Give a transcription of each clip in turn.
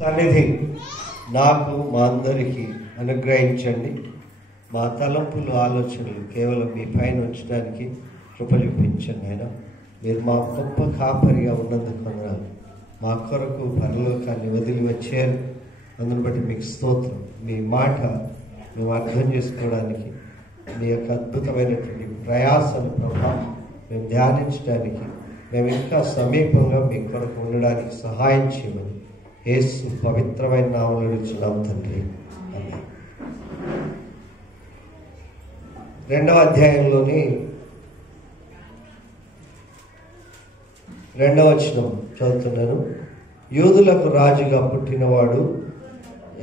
సన్నిధి నాకు మా అందరికీ అనుగ్రహించండి. మా తలంపులు ఆలోచనలు కేవలం మీ పైన ఉంచడానికి కృప చూపించండి. ఆయన మీరు మా గొప్ప కాపరిగా ఉన్నందుకు వందనాలు. మా కొరకు పరలోకాన్ని వదిలి వచ్చారు. అందుని బట్టి మీకు స్తోత్రం. మీ మాట మేము అర్థం చేసుకోవడానికి మీ యొక్క అద్భుతమైనటువంటి ప్రయాసను ప్రభావం మేము ధ్యానించడానికి మేము ఇంకా సమీపంగా మీ కొరకు ఉండడానికి సహాయం చేయమని యేసు పవిత్రమైన నామములో అడుగుచున్నాం తండ్రి. ఆమేన్. 2వ అధ్యాయంలోని 2వ వచనం చదువుతున్నాను. యూదులకు రాజుగా పుట్టినవాడు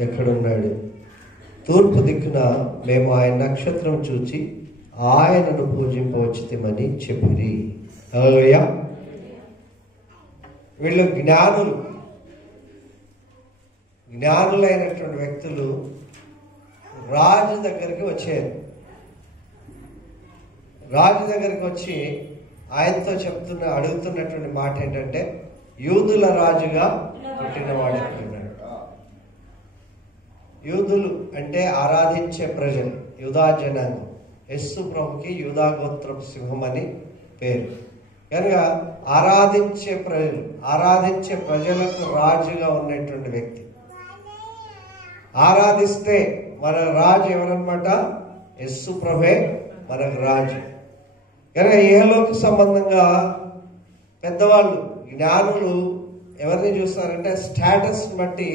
ఎక్కడున్నాడు? తూర్పు దిక్కున మేము ఆయన నక్షత్రం చూచి ఆయనను పూజింపవచ్చితిమని చెప్పిరి. హల్లెలూయా. వీళ్ళు జ్ఞానులైనటువంటి వ్యక్తులు రాజు దగ్గరికి వచ్చారు. రాజు దగ్గరికి వచ్చి ఆయనతో అడుగుతున్నటువంటి మాట ఏంటంటే, యూదుల రాజుగా పుట్టినవాడు ఎక్కడున్నాడు? యూదులు అంటే ఆరాధించే ప్రజలు, యూదా జనాంగం. యేసు ప్రభుకి యూదా గోత్రపు సింహం అని పేరు. కనుక ఆరాధించే ప్రజలకు రాజుగా ఉన్నటువంటి వ్యక్తి. ఆరాధిస్తే మన రాజు ఎవరన్నమాట? యేసు ప్రభువే మనకు రాజు. కనుక ఇహలోక సంబంధంగా పెద్దవాళ్ళు జ్ఞానులు ఎవరిని చూస్తారంటే స్టేటస్ బట్టి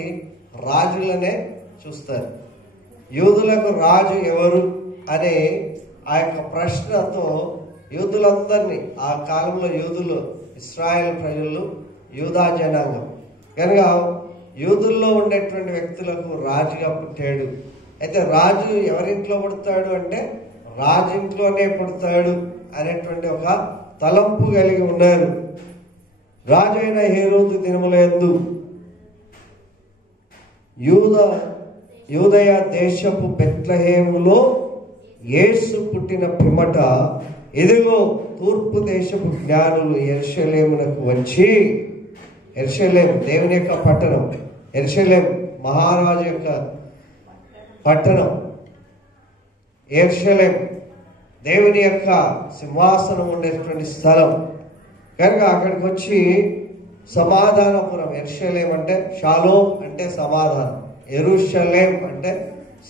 రాజులనే చూస్తారు. యూదులకు రాజు ఎవరు అనే ఆ యొక్క ప్రశ్నతో యూదులందరినీ, ఆ కాలంలో యూదులు ఇశ్రాయేల్ ప్రజలు యూదా జనాంగం కనుక యూదుల్లో ఉండేటువంటి వ్యక్తులకు రాజుగా పుట్టాడు. అయితే రాజు ఎవరింట్లో పుడతాడు అంటే రాజింట్లోనే పుడతాడు అనేటువంటి ఒక తలంపు కలిగి ఉన్నారు. రాజు అయిన హేరోదు దినములందు యూదయ దేశపు బెత్లెహేములో యేసు పుట్టిన పిమ్మట ఇదిగో తూర్పు దేశపు జ్ఞానులు యెరూషలేమునకు వచ్చి, యెరూషలేం దేవుని యొక్క పట్టణం, యెరూషలేం మహారాజు యొక్క పట్టణం, యెరూషలేం దేవుని యొక్క సింహాసనం ఉండేటువంటి స్థలం కనుక అక్కడికి వచ్చి సమాధానపురం. యెరూషలేం అంటే షాలోం అంటే సమాధానం, యెరూషలేం అంటే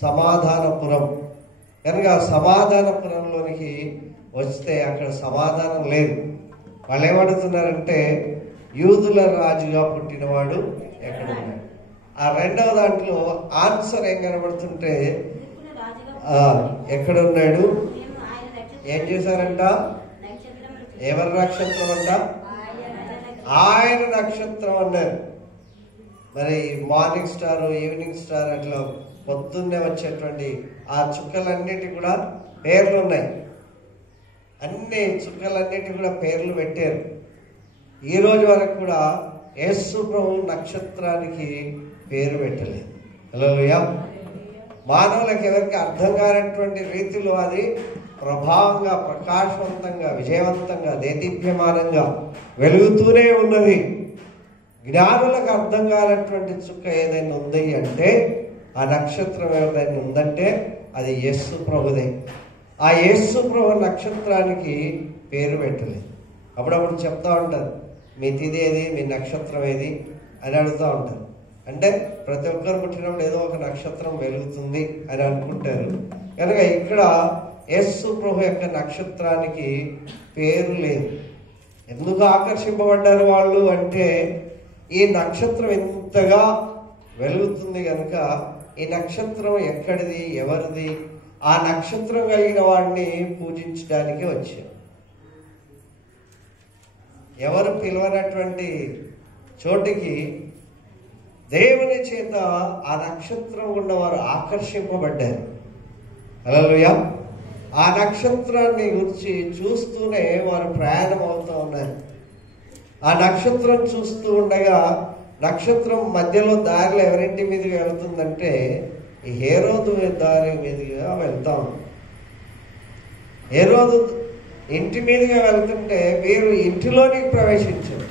సమాధానపురం. కనుక సమాధానపురంలోనికి వస్తే అక్కడ సమాధానం లేదు. వాళ్ళు ఏమడుగుతున్నారంటే యూదుల రాజుగా పుట్టినవాడు ఎక్కడున్నాడు? ఆ 2వ దాంట్లో ఆన్సర్ ఏం కనబడుతుంటే ఎక్కడున్నాడు? ఏం చేశారంట? ఎవరి నక్షత్రం అంట? ఆయన నక్షత్రం అన్నారు. మరి మార్నింగ్ స్టార్, ఈవినింగ్ స్టార్ అట్లా పొద్దున్నే వచ్చేటువంటి ఆ చుక్కలన్నిటి కూడా పేర్లు ఉన్నాయి. అన్ని చుక్కలన్నిటి కూడా పేర్లు పెట్టారు. ఈ రోజు వరకు కూడా యేసు ప్రభు నక్షత్రానికి పేరు పెట్టలేదు. హల్లెలూయా. మానవులకు ఎవరికి అర్థం కానటువంటి రీతిలో అది ప్రభావంగా, ప్రకాశవంతంగా, విజయవంతంగా, దేదీప్యమానంగా వెలుగుతూనే ఉన్నది. జ్ఞానులకు అర్థం కానటువంటి చుక్క ఏదైనా ఉంది అంటే, ఆ నక్షత్రం ఏదైనా ఉందంటే అది యేసు ప్రభుదే. ఆ యేసు ప్రభు నక్షత్రానికి పేరు పెట్టలేదు. అప్పుడప్పుడు చెప్తా ఉంటారు, మీ తిథి ఏది, మీ నక్షత్రం ఏది అని అడుగుతూ ఉంటారు. అంటే ప్రతి ఒక్కరు పుట్టినప్పుడు ఏదో ఒక నక్షత్రం వెలుగుతుంది అని అనుకుంటారు. కనుక ఇక్కడ యేసు ప్రభు యొక్క నక్షత్రానికి పేరు లేదు. ఎందుకు ఆకర్షింపబడ్డారు వాళ్ళు అంటే, ఈ నక్షత్రం ఎంతగా వెలుగుతుంది కనుక ఈ నక్షత్రం ఎక్కడిది, ఎవరిది, ఆ నక్షత్రం కలిగిన వాడిని పూజించడానికి వచ్చారు. ఎవరు పిలవనటువంటి చోటికి దేవుని చేత ఆ నక్షత్రం గుండా వారు ఆకర్షింపబడ్డారు. హల్లెలూయా. ఆ నక్షత్రాన్ని గురించి చూస్తూనే వారు ప్రయాణం అవుతూ ఉన్నారు. ఆ నక్షత్రం చూస్తూ ఉండగా నక్షత్రం మధ్యలో దారిలో ఎవరింటి మీదుగా వెళుతుందంటే ఈ హేరోదు దారి మీదుగా వెళ్తాం. హేరోదు ఇంటి మీదుగా వెళ్తుంటే వీరు ఇంటిలోనికి ప్రవేశించారు.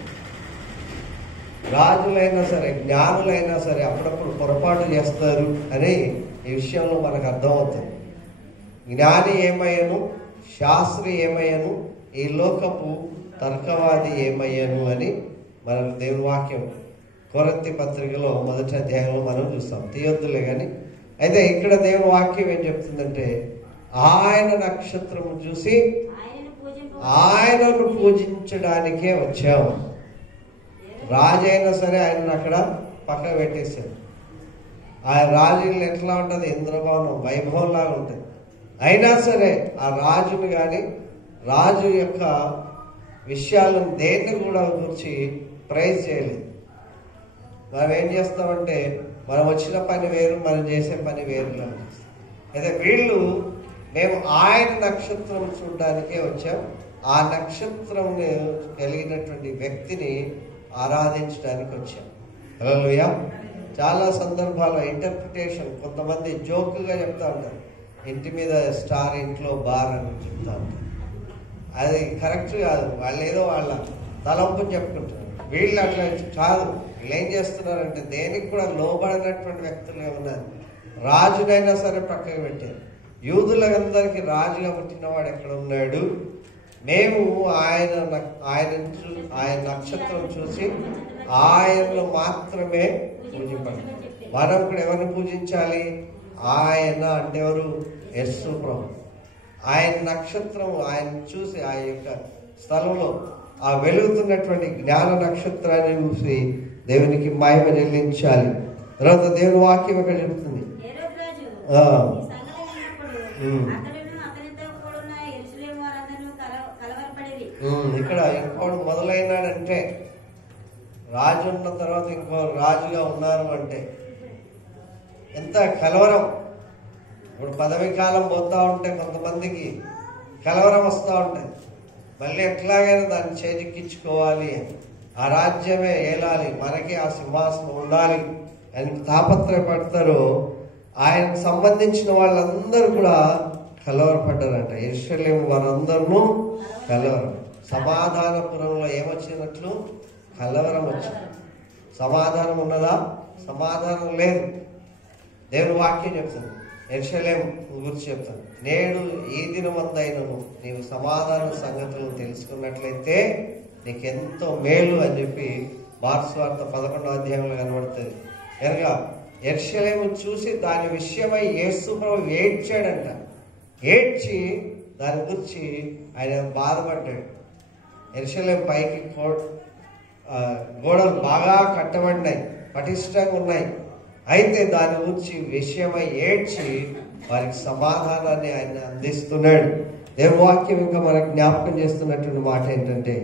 రాజులైనా సరే, జ్ఞానులైనా సరే అప్పుడప్పుడు పొరపాటు చేస్తారు అని ఈ విషయంలో మనకు అర్థమవుతుంది. జ్ఞాని ఏమయ్యను, శాస్త్రి ఏమయ్యను, ఈ లోకపు తర్కవాది ఏమయ్యను అని మనకు దేవుని వాక్యం కొరింథీ పత్రికలో 1వ అధ్యాయంలో మనం చూస్తాం. తీయొద్దులే కానీ. అయితే ఇక్కడ దేవుని వాక్యం ఏం చెప్తుందంటే, ఆయన నక్షత్రం చూసి ఆయనను పూజించడానికే వచ్చాము. రాజు అయినా సరే ఆయనను అక్కడ పక్కన పెట్టేశాడు. ఆ రాజులు ఎట్లా ఉంటుంది, ఇంద్రభవనం వైభవంలాగా ఉంటుంది. అయినా సరే ఆ రాజును కానీ రాజు యొక్క విషయాలను దేన్ని కూడా గురించి ప్రైజ్ చేయలేదు. మనం ఏం చేస్తామంటే, మనం వచ్చిన పని వేరు, మనం చేసే పని వేరులా చేస్తాం. అయితే వీళ్ళు మేము ఆయన నక్షత్రం చూడడానికే వచ్చాం, ఆ నక్షత్రం కలిగినటువంటి వ్యక్తిని ఆరాధించడానికి వచ్చాం. హల్లెలూయా. చాలా సందర్భాల్లో ఇంటర్ప్రిటేషన్, కొంతమంది జోక్గా చెప్తా ఉంటారు, ఇంటి మీద స్టార్, ఇంట్లో బార్ అని చెప్తా ఉంటారు. అది కరెక్ట్ కాదు. వాళ్ళు ఏదో వాళ్ళ తలంపు చెప్పుకుంటారు. వీళ్ళు అట్లా కాదు. వీళ్ళు ఏం చేస్తున్నారంటే, దేనికి కూడా లోబడినటువంటి వ్యక్తులు ఉన్నారు. రాజునైనా సరే పక్కకు పెట్టారు. యూదులందరికీ రాజుగా పుట్టినవాడు ఎక్కడ ఉన్నాడు, మేము ఆయన నక్షత్రం చూసి ఆయనలో మాత్రమే పూజించాలి. మనం కూడా ఎవరిని పూజించాలి? ఆయన అంటే ఎవరు? యేసు ప్రభు. ఆయన నక్షత్రం ఆయన చూసి ఆ యొక్క స్థలంలో ఆ వెలుగుతున్నటువంటి జ్ఞాన నక్షత్రాన్ని చూసి దేవునికి మహిమ చెల్లించాలి. తర్వాత దేవుని వాక్యం ఇక్కడ చెప్తుంది, ఇక్కడ ఇంకోడు మొదలైనాడంటే, రాజు ఉన్న తర్వాత ఇంకో రాజుగా ఉన్నారు అంటే ఎంత కలవరం. ఇప్పుడు పదవి కాలం పోతా ఉంటే కొంతమందికి కలవరం వస్తూ ఉంటుంది. మళ్ళీ ఎట్లాగైనా దాన్ని చేజిక్కించుకోవాలి, ఆ రాజ్యమే ఏలాలి, మనకి ఆ సింహాసనం ఉండాలి అని తాపత్రయపడతారు. ఆయనకు సంబంధించిన వాళ్ళందరూ కూడా కలవరపడ్డారంట. యెరూషలేము వారందరూ కలవరం. సమాధానపురంలో ఏమొచ్చినట్లు? కలవరం వచ్చింది. సమాధానం ఉన్నదా? సమాధానం లేదు. దేవుని వాక్యం చెప్తుంది, యెరూషలేము గురించి చెప్తాను, నేడు ఈ దినమందైనను నీవు సమాధాన సంగతులు తెలుసుకున్నట్లయితే నీకెంతో మేలు అని చెప్పి మార్క్స్ వార్త 11వ అధ్యాయంలో కనబడుతుంది. కనుక యెరూషలేము చూసి దాని విషయమై యేసు ప్రభు ఏడ్చాడంట. ఏడ్చి దాని గురించి ఆయన బాధపడ్డాడు. యెరూషలేము పైకి గోడలు బాగా కట్టబడినాయి, పటిష్టంగా ఉన్నాయి. అయితే దాని గురించి విషయమై ఏడ్చి వారికి సమాధానాన్ని ఆయన అందిస్తున్నాడు. దేవుని వాక్యం ఇంకా మనకు జ్ఞాపకం చేస్తున్నటువంటి మాట ఏంటంటే,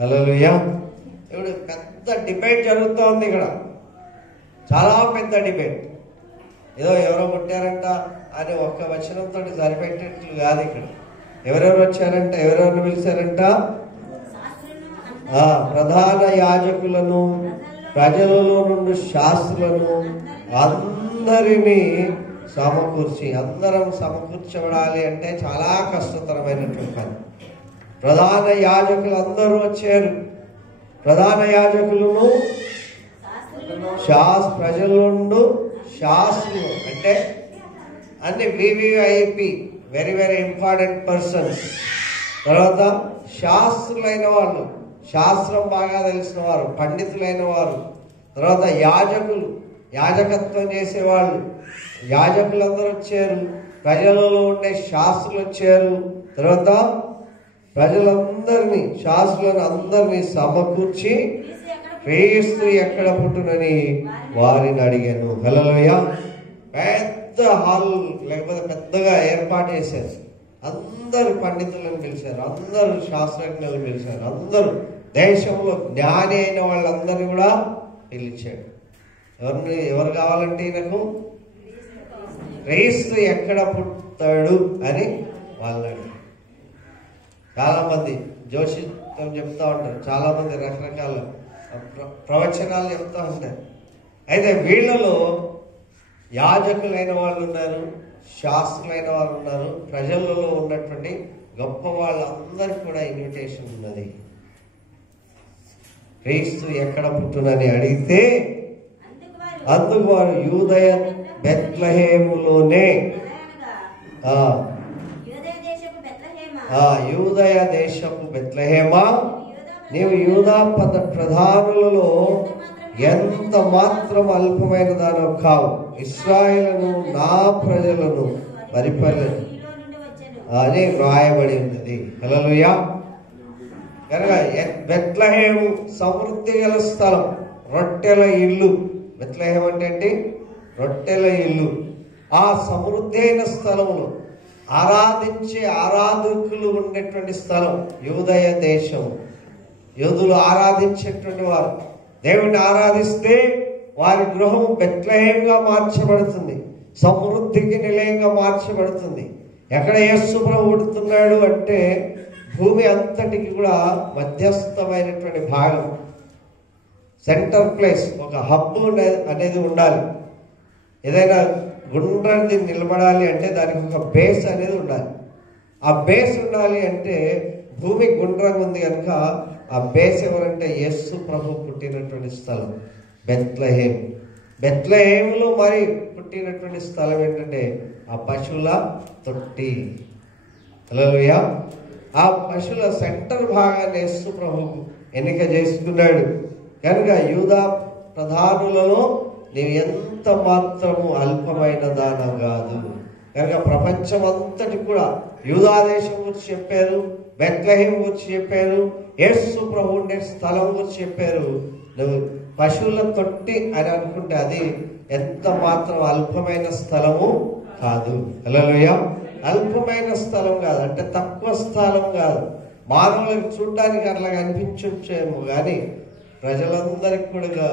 హల్లెలూయా. ఇప్పుడు పెద్ద డిబేట్ జరుగుతోంది ఇక్కడ, చాలా పెద్ద డిబేట్. ఏదో ఎవరో పుట్టారంట అని ఒక్క వచనంతో సరిపెట్టేట్లు కాదు. ఇక్కడ ఎవరెవరు వచ్చారంట, ఎవరెవరిని పిలిచారంట? ప్రధాన యాజకులను, ప్రజలలో నుండి శాస్త్రులను అందరినీ సమకూర్చి, అందరం సమకూర్చబడాలి అంటే చాలా కష్టతరమైనటువంటి పని. ప్రధాన యాజకులు అందరూ వచ్చారు. ప్రధాన యాజకులను, ప్రజలను, శాస్త్రులు అంటే అన్ని VVIP, very very important persons. తర్వాత శాస్త్రులైన వాళ్ళు, శాస్త్రం బాగా తెలిసిన వారు, పండితులైన వారు. తర్వాత యాజకులు, యాజకత్వం చేసేవాళ్ళు, యాజకులందరూ వచ్చారు. ప్రజలలో ఉండే శాస్త్రులు వచ్చారు. తర్వాత ప్రజలందరినీ, శాస్త్రులను అందరినీ సమకూర్చి క్రీస్తు ఎక్కడ పుట్టునని వారిని అడిగాను. హల్లెలూయా. పెద్ద హాల్ లేకపోతే పెద్దగా ఏర్పాటు చేశారు. అందరు పండితులను పిలిచారు, అందరూ శాస్త్రజ్ఞులను పిలిచారు, అందరూ దేశంలో జ్ఞాని అయిన వాళ్ళందరినీ కూడా పిలిచాడు. ఎవరు కావాలంటే ఈయనకు? క్రీస్తు ఎక్కడ పుట్టాడు అని వాళ్ళు అడిగారు. చాలా మంది జ్యోతిష్యం చెప్తా ఉంటారు, చాలా మంది రకరకాల ప్రవచనాలు చెప్తా ఉంటారు. అయితే వీళ్ళలో యాజకులైన వాళ్ళు ఉన్నారు, శాస్త్రులైన వారు ఉన్నారు, ప్రజలలో ఉన్నటువంటి గొప్ప వాళ్ళందరికీ కూడా ఇన్విటేషన్ ఉన్నది. క్రీస్తు ఎక్కడ పుట్టునని అడిగితే అందుకు వారు యూదయ బెత్లెహేములోనే, యూదయ దేశపు బెత్లెహేమా, నీవు యూదా ప్రధానులలో ఎంత మాత్రం అల్పమైన దానో కావు, ఇశ్రాయేలును నా ప్రజలను పరిపాలన అని వ్రాయబడి ఉన్నది. హల్లెలూయా. కనుక బెత్లెహేము సమృద్ధి గల స్థలం, రొట్టెల ఇల్లు. బెత్లెహేం అంటే ఏంటి? రొట్టెల ఇల్లు. ఆ సమృద్ధి అయిన స్థలంలో ఆరాధించే ఆరాధకులు ఉండేటువంటి స్థలం యూదయ దేశం. యూదులు ఆరాధించేటువంటి వారు దేవుణ్ణి ఆరాధిస్తే వారి గృహం బెత్లెహేంగా మార్చబడుతుంది, సమృద్ధికి నిలయంగా మార్చబడుతుంది. ఎక్కడ యేసు ప్రభువు పుడుతున్నాడు అంటే భూమి అంతటికి కూడా మధ్యస్థమైనటువంటి భాగం, సెంటర్ ప్లేస్, ఒక హబ్ అనేది ఉండాలి. ఏదైనా గుండ్రది నిలబడాలి అంటే దానికి ఒక బేస్ అనేది ఉండాలి. ఆ బేస్ ఉండాలి అంటే భూమి గుండ్రంగా ఉంది కనుక ఆ బేస్ ఎవరంటే యేసు ప్రభు పుట్టినటువంటి స్థలం బెత్లెహేం. బెత్లెహేంలో మరి పుట్టినటువంటి స్థలం ఏంటంటే ఆ పశువుల తొట్టి. హల్లెలూయా. ఆ పశువుల సెంటర్ భాగాన్ని యేసు ప్రభు ఎన్నిక చేసుకున్నాడు కనుక యూదా ప్రధానులలో నీవు ఎంత మాత్రము అల్పమైన దానం కాదు. కనుక ప్రపంచం అంతటి కూడా యూదా దేశం గురించి చెప్పారు, బెత్లెహేం గురించి చెప్పారు, యేసు ప్రభు ఉండే స్థలం గురించి చెప్పారు. నువ్వు పశువుల తొట్టి అని అనుకుంటే అది ఎంత మాత్రం అల్పమైన స్థలము కాదు. హల్లెలూయా. అల్పమైన స్థలం కాదు అంటే తక్కువ స్థలం కాదు. మానవులకు చూడడానికి అట్లా కనిపించొచ్చేమో కానీ ప్రజలందరికీ కూడా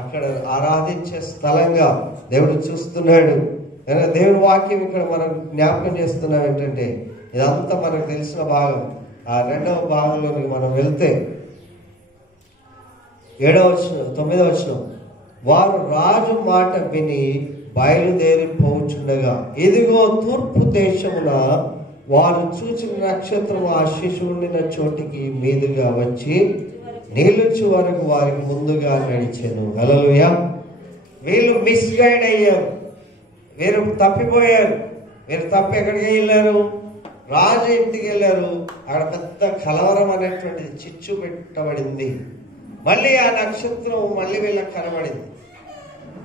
అక్కడ ఆరాధించే స్థలంగా దేవుడు చూస్తున్నాడు. దేవుని వాక్యం ఇక్కడ మనం జ్ఞాపకం చేస్తున్నాం ఏంటంటే ఇదంతా మనకు తెలిసిన భాగం. ఆ రెండవ భాగంలోకి మనం వెళ్తే 7వ వచనం 9వ వచనం, వారు రాజు మాట విని బయలుదేరి పోచుండగా ఇదిగో తూర్పు దేశమున వారు చూచిన నక్షత్రం ఆ శిశువుండిన చోటికి మీదుగా వచ్చి నిలుచు వరకు వారికి ముందుగా నడిచాను. హల్లెలూయా. వీళ్ళు మిస్గైడ్ అయ్యారు, వీరు తప్పిపోయారు. వీరు తప్పి ఎక్కడికి వెళ్ళారు? రాజు ఇంటికి వెళ్ళారు. అక్కడ పెద్ద కలవరం అనేటువంటి చిచ్చు పెట్టబడింది. మళ్ళీ ఆ నక్షత్రం మళ్ళీ వీళ్ళకి కనబడింది.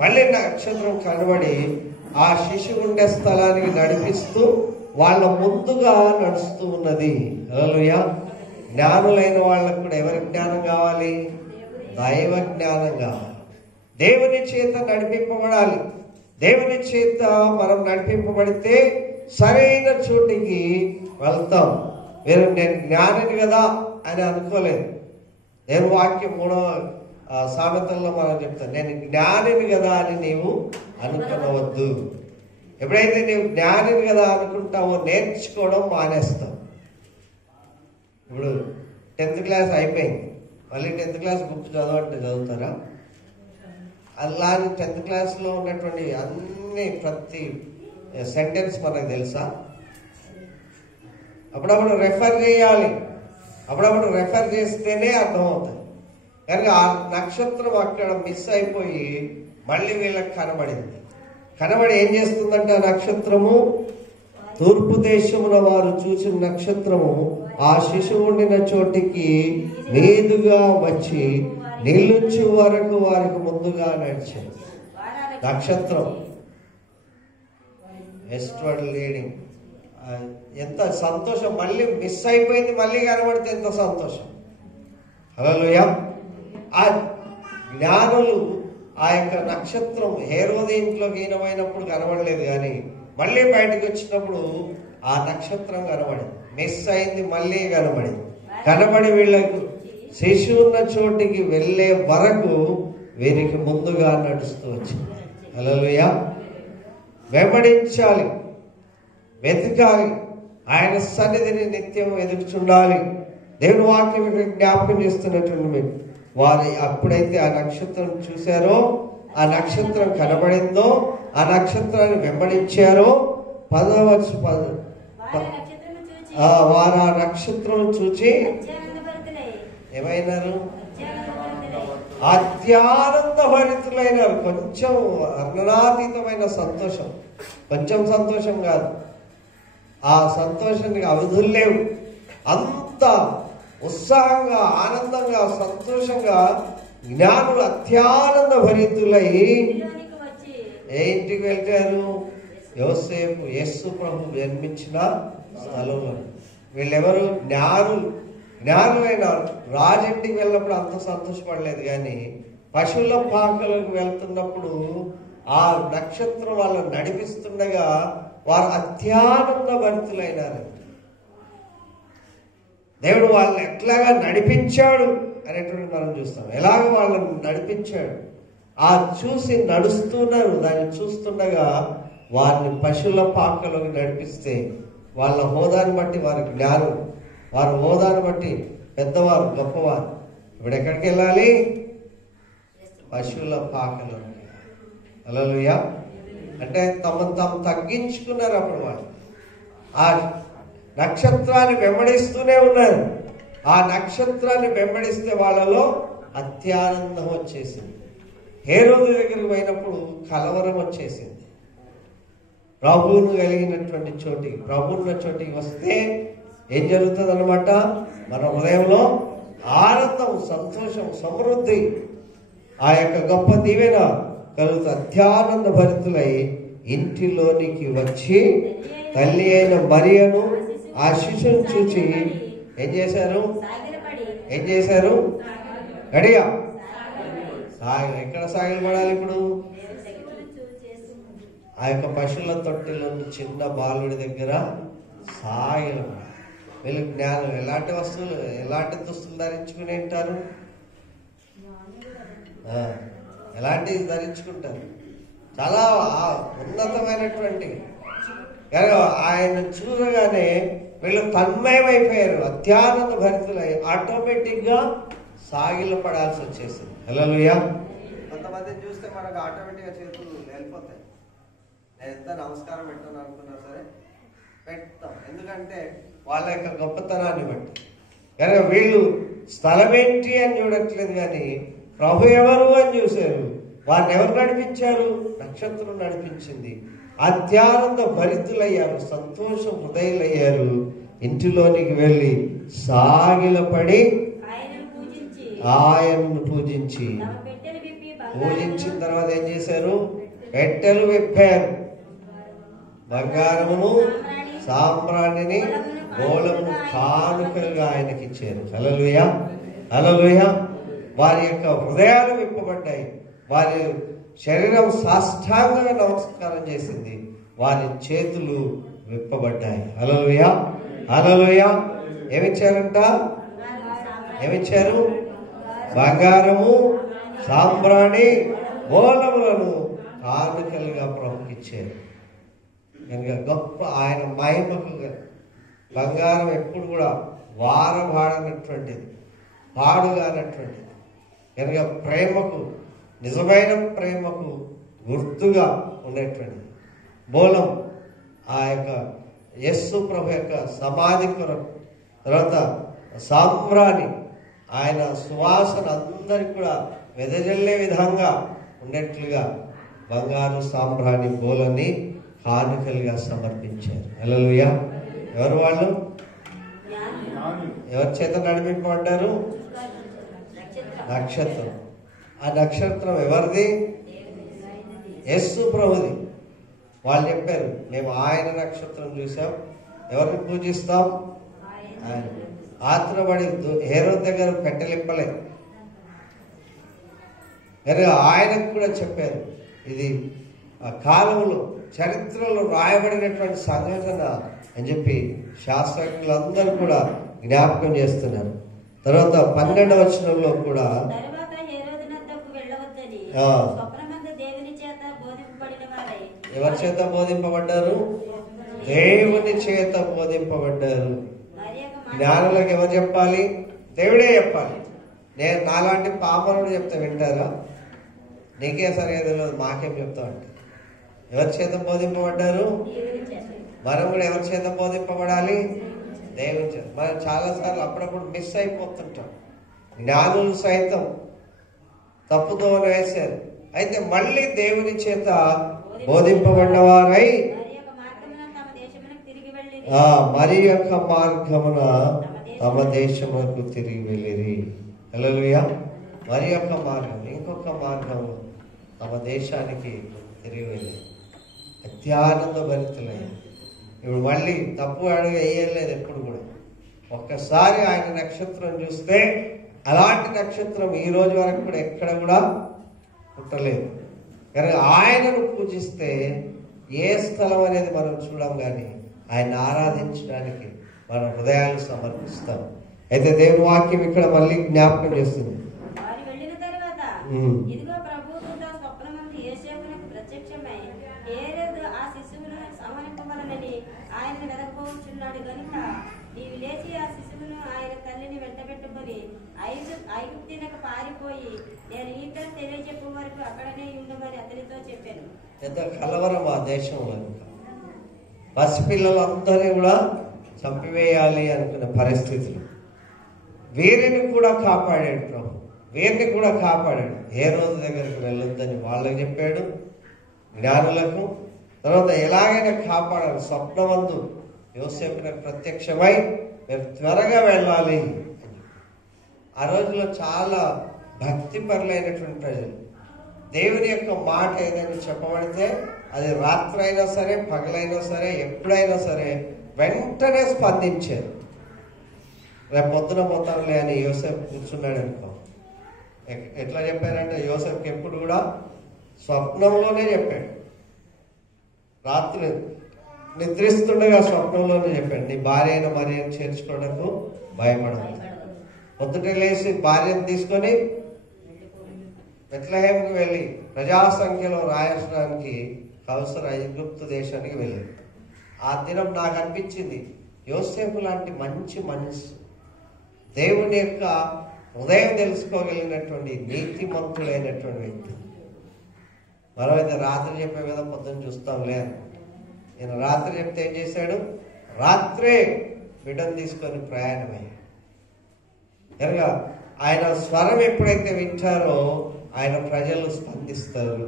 మళ్ళీ నక్షత్రం కనబడి ఆ శిశువు ఉండే స్థలానికి నడిపిస్తూ వాళ్ళ ముందుగా నడుస్తూ ఉన్నది. హల్లెలూయా. జ్ఞానులైన వాళ్ళకు కూడా ఎవరి జ్ఞానం కావాలి? దైవ జ్ఞానం కావాలి. దేవుని చేత నడిపింపబడాలి. దేవుని చేత మనం నడిపింపబడితే సరైన చోటికి వెళ్తాం. మీరు నేను జ్ఞానిని కదా అని అనుకోలేదు. నేను వాక్యం 3వ సామెతల్లో మనం చెప్తాను, నేను జ్ఞానిని కదా అని నీవు అనుకునవద్దు. ఎప్పుడైతే నీవు జ్ఞానిని కదా అనుకుంటావో నేర్చుకోవడం మానేస్తావు. ఇప్పుడు 10th క్లాస్ అయిపోయింది, మళ్ళీ 10th క్లాస్ బుక్ చదవంటే చదువుతారా? అలా 10th క్లాస్లో ఉన్నటువంటి అన్ని ప్రతి సెంటెన్స్ మనకు తెలుసా? అప్పుడప్పుడు రెఫర్ చేయాలి. అప్పుడప్పుడు రెఫర్ చేస్తేనే అర్థమవుతుంది. కనుక ఆ నక్షత్రం అక్కడ మిస్ అయిపోయి మళ్ళీ వీళ్ళకి కనబడింది. కనబడి ఏం చేస్తుందంటే ఆ నక్షత్రము తూర్పు దేశమున వారు చూసిన నక్షత్రము ఆ శిశువు ఉండిన చోటికి మీదుగా వచ్చి నిలుచు వరకు వారికి ముందుగా నడిచారు. నక్షత్రం వెస్ట్వర్డ్ లీడింగ్. ఎంత సంతోషం! మళ్ళీ మిస్ అయిపోయింది, మళ్ళీ కనబడితే ఎంత సంతోషం. హల్లెలూయా. ఆ జ్ఞానులు ఆ యొక్క నక్షత్రం హేరోది ఇంట్లోకి ఈనమైనప్పుడు కనబడలేదు, కానీ మళ్ళీ బయటకు వచ్చినప్పుడు ఆ నక్షత్రం కనబడింది. మిస్ అయింది, మళ్ళీ కనబడింది. కనబడి వీళ్ళకు శిశువు ఉన్న చోటికి వెళ్ళే వరకు వీరికి ముందుగా నడుస్తూ వచ్చింది. హల్లెలూయా. వెంబడించాలి, వెతకాలి, ఆయన సన్నిధిని నిత్యం ఎదుగుచుండాలి. దేవుని వాక్యం ఇక్కడ జ్ఞాపకం చేస్తున్నటువంటి వారు అప్పుడైతే ఆ నక్షత్రం చూశారో, ఆ నక్షత్రం కనబడిందో, ఆ నక్షత్రాన్ని వెంబడించారో వారు ఆ నక్షత్రం చూచి ఏమైనారు? అత్యానంద భరితులైనారు. కొంచెం వర్ణనాతీతమైన సంతోషం, కొంచెం సంతోషం కాదు, ఆ సంతోషానికి అవధులు లేవు. అంత ఉత్సాహంగా, ఆనందంగా, సంతోషంగా జ్ఞానులు అత్యానంద భరితులై ఏ ఇంటికి వెళ్తారు? యోసేపు, యేసు ప్రభు జన్మించిన స్థలంలో. వీళ్ళెవరు? జ్ఞానులైన రాజంటికి వెళ్ళినప్పుడు అంత సంతోషపడలేదు, కానీ పశువుల పాకలకు వెళ్తున్నప్పుడు ఆ నక్షత్రం వాళ్ళని నడిపిస్తుండగా వారు అత్యానంద భరితులైనారు. దేవుడు వాళ్ళని ఎట్లాగా నడిపించాడు అనేటువంటి మనం చూస్తాం. ఎలాగ వాళ్ళని నడిపించాడు, ఆ చూసి నడుస్తున్నారు. దాన్ని చూస్తుండగా వారిని పశువుల పాకలోకి నడిపిస్తే వాళ్ళ హోదాని బట్టి వారి జ్ఞానం, వారి హోదాని బట్టి పెద్దవారు, గొప్పవారు. ఇప్పుడు ఎక్కడికి వెళ్ళాలి? పశువుల పాకలోకి. హల్లెలూయా. అంటే తమను తాము తగ్గించుకున్నారు. అప్పుడు వాళ్ళు ఆ నక్షత్రాన్ని వెంబడిస్తూనే ఉన్నారు. ఆ నక్షత్రాన్ని వెంబడిస్తే వాళ్ళలో అత్యానందం వచ్చేసింది. హేరోదు దగ్గరికి పోయినప్పుడు కలవరం వచ్చేసింది. ప్రభువును కలిగినటువంటి చోటికి, ప్రభువున్న చోటికి వస్తే ఏం జరుగుతుంది అనమాట? మన హృదయంలో ఆనందం, సంతోషం, సమృద్ధి, ఆ యొక్క గొప్ప దీవెన కలుగుతూ అత్యానంద భరితులై ఇంటిలోనికి వచ్చి తల్లి అయిన మరియను ఆ శిశువును చూచి ఏం చేశారు? గడిగా ఎక్కడ సాగిలు పడాలి? ఇప్పుడు ఆ యొక్క పశువుల తొట్టిలో చిన్న బాలుడి దగ్గర సాగిలు. వీళ్ళు జ్ఞానం ఎలాంటి వస్తువులు, ఎలాంటి దుస్తులు ధరించుకుని ఉంటారు? ఎలాంటివి ధరించుకుంటారు? చాలా ఉన్నతమైనటువంటి. ఆయన చూడగానే వీళ్ళు తన్మయమైపోయారు, అత్యానంద భరితులై ఆటోమేటిక్ గా సాగిల పడాల్సి వచ్చేసింది. హల్లెలూయా. కొంతమందిని చూస్తే మనకు ఆటోమేటిక్ గా చేతులు వెళ్ళిపోతాయి. నేను ఎంత నమస్కారం పెట్టాను అనుకున్నా సరే పెడతాం, ఎందుకంటే వాళ్ళ యొక్క గొప్పతనాన్ని బట్టి. కానీ వీళ్ళు స్థలం ఏంటి అని చూడట్లేదు, కానీ ప్రభు ఎవరు అని చూశారు. వారిని ఎవరు నడిపించారు? నక్షత్రం నడిపించింది. అత్యానంద భరితులయ్యారు, సంతోష హృదయులయ్యారు. ఇంటిలోనికి వెళ్ళి సాగిలపడి ఆయనను పూజించిన తర్వాత ఏం చేశారు? పెట్టెలు విప్పారు. బంగారమును, సాంబ్రాణిని, గోళమును కానుకలుగా ఆయనకి ఇచ్చారు. హల్లెలూయా, హల్లెలూయా. వారి యొక్క హృదయాలు విప్పబడ్డాయి. వారి శరీరం సాష్టాంగంగా నమస్కారం చేసింది. వారి చేతులు విప్పబడ్డాయి. హల్లెలూయా, హల్లెలూయా. ఏమిచ్చారంట? ఏమిచ్చారు? బంగారము, సాంబ్రాణి, గోళములను కానుకలుగా ప్రభుకిచ్చారు. కనుక గొప్ప ఆయన మహిమకు బంగారం ఎప్పుడు కూడా వారవాడనటువంటిది, పాడుగానటువంటిది. కనుక ప్రేమకు, నిజమైన ప్రేమకు గుర్తుగా ఉండేటువంటిది. బోలం ఆ యొక్క యేసు ప్రభు యొక్క సమాధి కొరకు. తర్వాత సాంబ్రాణి, ఆయన సువాసన అందరికి కూడా వెదజల్లే విధంగా ఉండేట్లుగా బంగారు సాంబ్రాణి బోలని కానుకలుగా సమర్పించారు. హల్లెలూయా. ఎవరు వాళ్ళు? ఎవరి చేత నడిపింపబడ్డారు? నక్షత్రం. ఆ నక్షత్రం ఎవరిది? యేసు ప్రభుది. వాళ్ళు చెప్పారు, మేము ఆయన నక్షత్రం చూసాం, ఎవరిని పూజిస్తాం? ఆయన. ఆత్రపడి హేరోదు దగ్గర పెట్టలిప్పలే, ఆయనకు కూడా చెప్పారు. ఇది ఆ కాలంలో, చరిత్రలో రాయబడినటువంటి సంఘటన అని చెప్పి శాస్త్రజ్ఞులందరూ కూడా జ్ఞాపకం చేస్తున్నారు. తర్వాత 12వ వచనంలో కూడా ఎవరి చేత బోధింపబడ్డారు? దేవుని చేత బోధింపబడ్డారు. జ్ఞానులకు ఎవరు చెప్పాలి? దేవుడే చెప్పాలి. నేను నాలాంటి పామరుడు చెప్తే వింటారా? నీకే సరిగా తెలియదు, మాకేం చెప్తావు అంటే. ఎవరి చేత బోధింపబడ్డారు? మనం కూడా ఎవరి చేత బోధింపబడాలి? దేవుని చేత. మనం చాలాసార్లు అప్పుడప్పుడు మిస్ అయిపోతుంటాం. జ్ఞానులు సైతం తప్పుదోవ వేశారు. అయితే మళ్ళీ దేవుని చేత బోధింపబడినవారై మరి యొక్క మార్గమున తమ దేశమునకు తిరిగి వెళ్ళిరి. హల్లెలూయా. మరి యొక్క మార్గం, ఇంకొక మార్గం తమ దేశానికి తిరిగి వెళ్ళి అత్యానంద భరితులయ్యారు. ఇప్పుడు మళ్ళీ తప్పు అడుగు వేయలేదు ఎప్పుడు కూడా. ఒక్కసారి ఆయన నక్షత్రం చూస్తే అలాంటి నక్షత్రం ఈ రోజు వరకు కూడా ఎక్కడ కూడా పుట్టలేదు. కనుక ఆయనను పూజిస్తే ఏ స్థలం అనేది మనం చూడం, కానీ ఆయన ఆరాధించడానికి మన హృదయాలు సమర్పిస్తాం. అయితే దేవుని వాక్యం ఇక్కడ మళ్ళీ జ్ఞాపకం చేస్తుంది. ఎంత కలవరం ఆ దేశంలో. పసిపిల్లలందరినీ కూడా చంపివేయాలి అనుకున్న పరిస్థితులు. వీరిని కూడా కాపాడాడు ప్రభు, వీరిని కూడా కాపాడాడు. ఏ రోజు దగ్గరికి వెళ్ళొద్దని వాళ్ళకి చెప్పాడు, జ్ఞానులకు. తర్వాత ఎలాగైనా కాపాడాలి. స్వప్నమందు యోసేపునకు ప్రత్యక్షమై మీరు త్వరగా వెళ్ళాలి. ఆ రోజుల్లో చాలా భక్తిపరులైనటువంటి ప్రజలు. దేవుని యొక్క మాట ఏదైనా చెప్పబడితే అది రాత్రి అయినా సరే, పగలైనా సరే, ఎప్పుడైనా సరే వెంటనే స్పందించారు. రేపు పొద్దున పోతాంలే అని యోసేపు కూర్చున్నాడు అనుకో. ఎట్లా చెప్పారంటే యోసేపుకి ఎప్పుడు కూడా స్వప్నంలోనే చెప్పాడు. రాత్రి నిద్రిస్తుండగా స్వప్నంలోనే చెప్పాడు, నీ భార్య అయిన మరియను చేర్చుకోవడానికి భయపడదు. పొద్దుటే లేచి భార్యను తీసుకొని బెత్లెహేముకి వెళ్ళి ప్రజాసంఖ్యలో రాయించడానికి కౌసర్ ఐగుప్తు దేశానికి వెళ్ళింది. ఆ దినం నాకు అనిపించింది, యోసేపు లాంటి మంచి మనసు, దేవుని యొక్క హృదయం తెలుసుకోగలిగినటువంటి నీతిమంతుడైనటువంటి వ్యక్తి. మనమైతే రాత్రి చెప్పే కదా పొద్దున్న చూస్తాంలే. నేను రాత్రి చెప్తే ఏం చేశాడు? రాత్రే బిడ్డను తీసుకొని ప్రయాణమయ్యాడు. కనుక ఆయన స్వరం ఎప్పుడైతే వింటారో ఆయన ప్రజలు స్పందిస్తారు.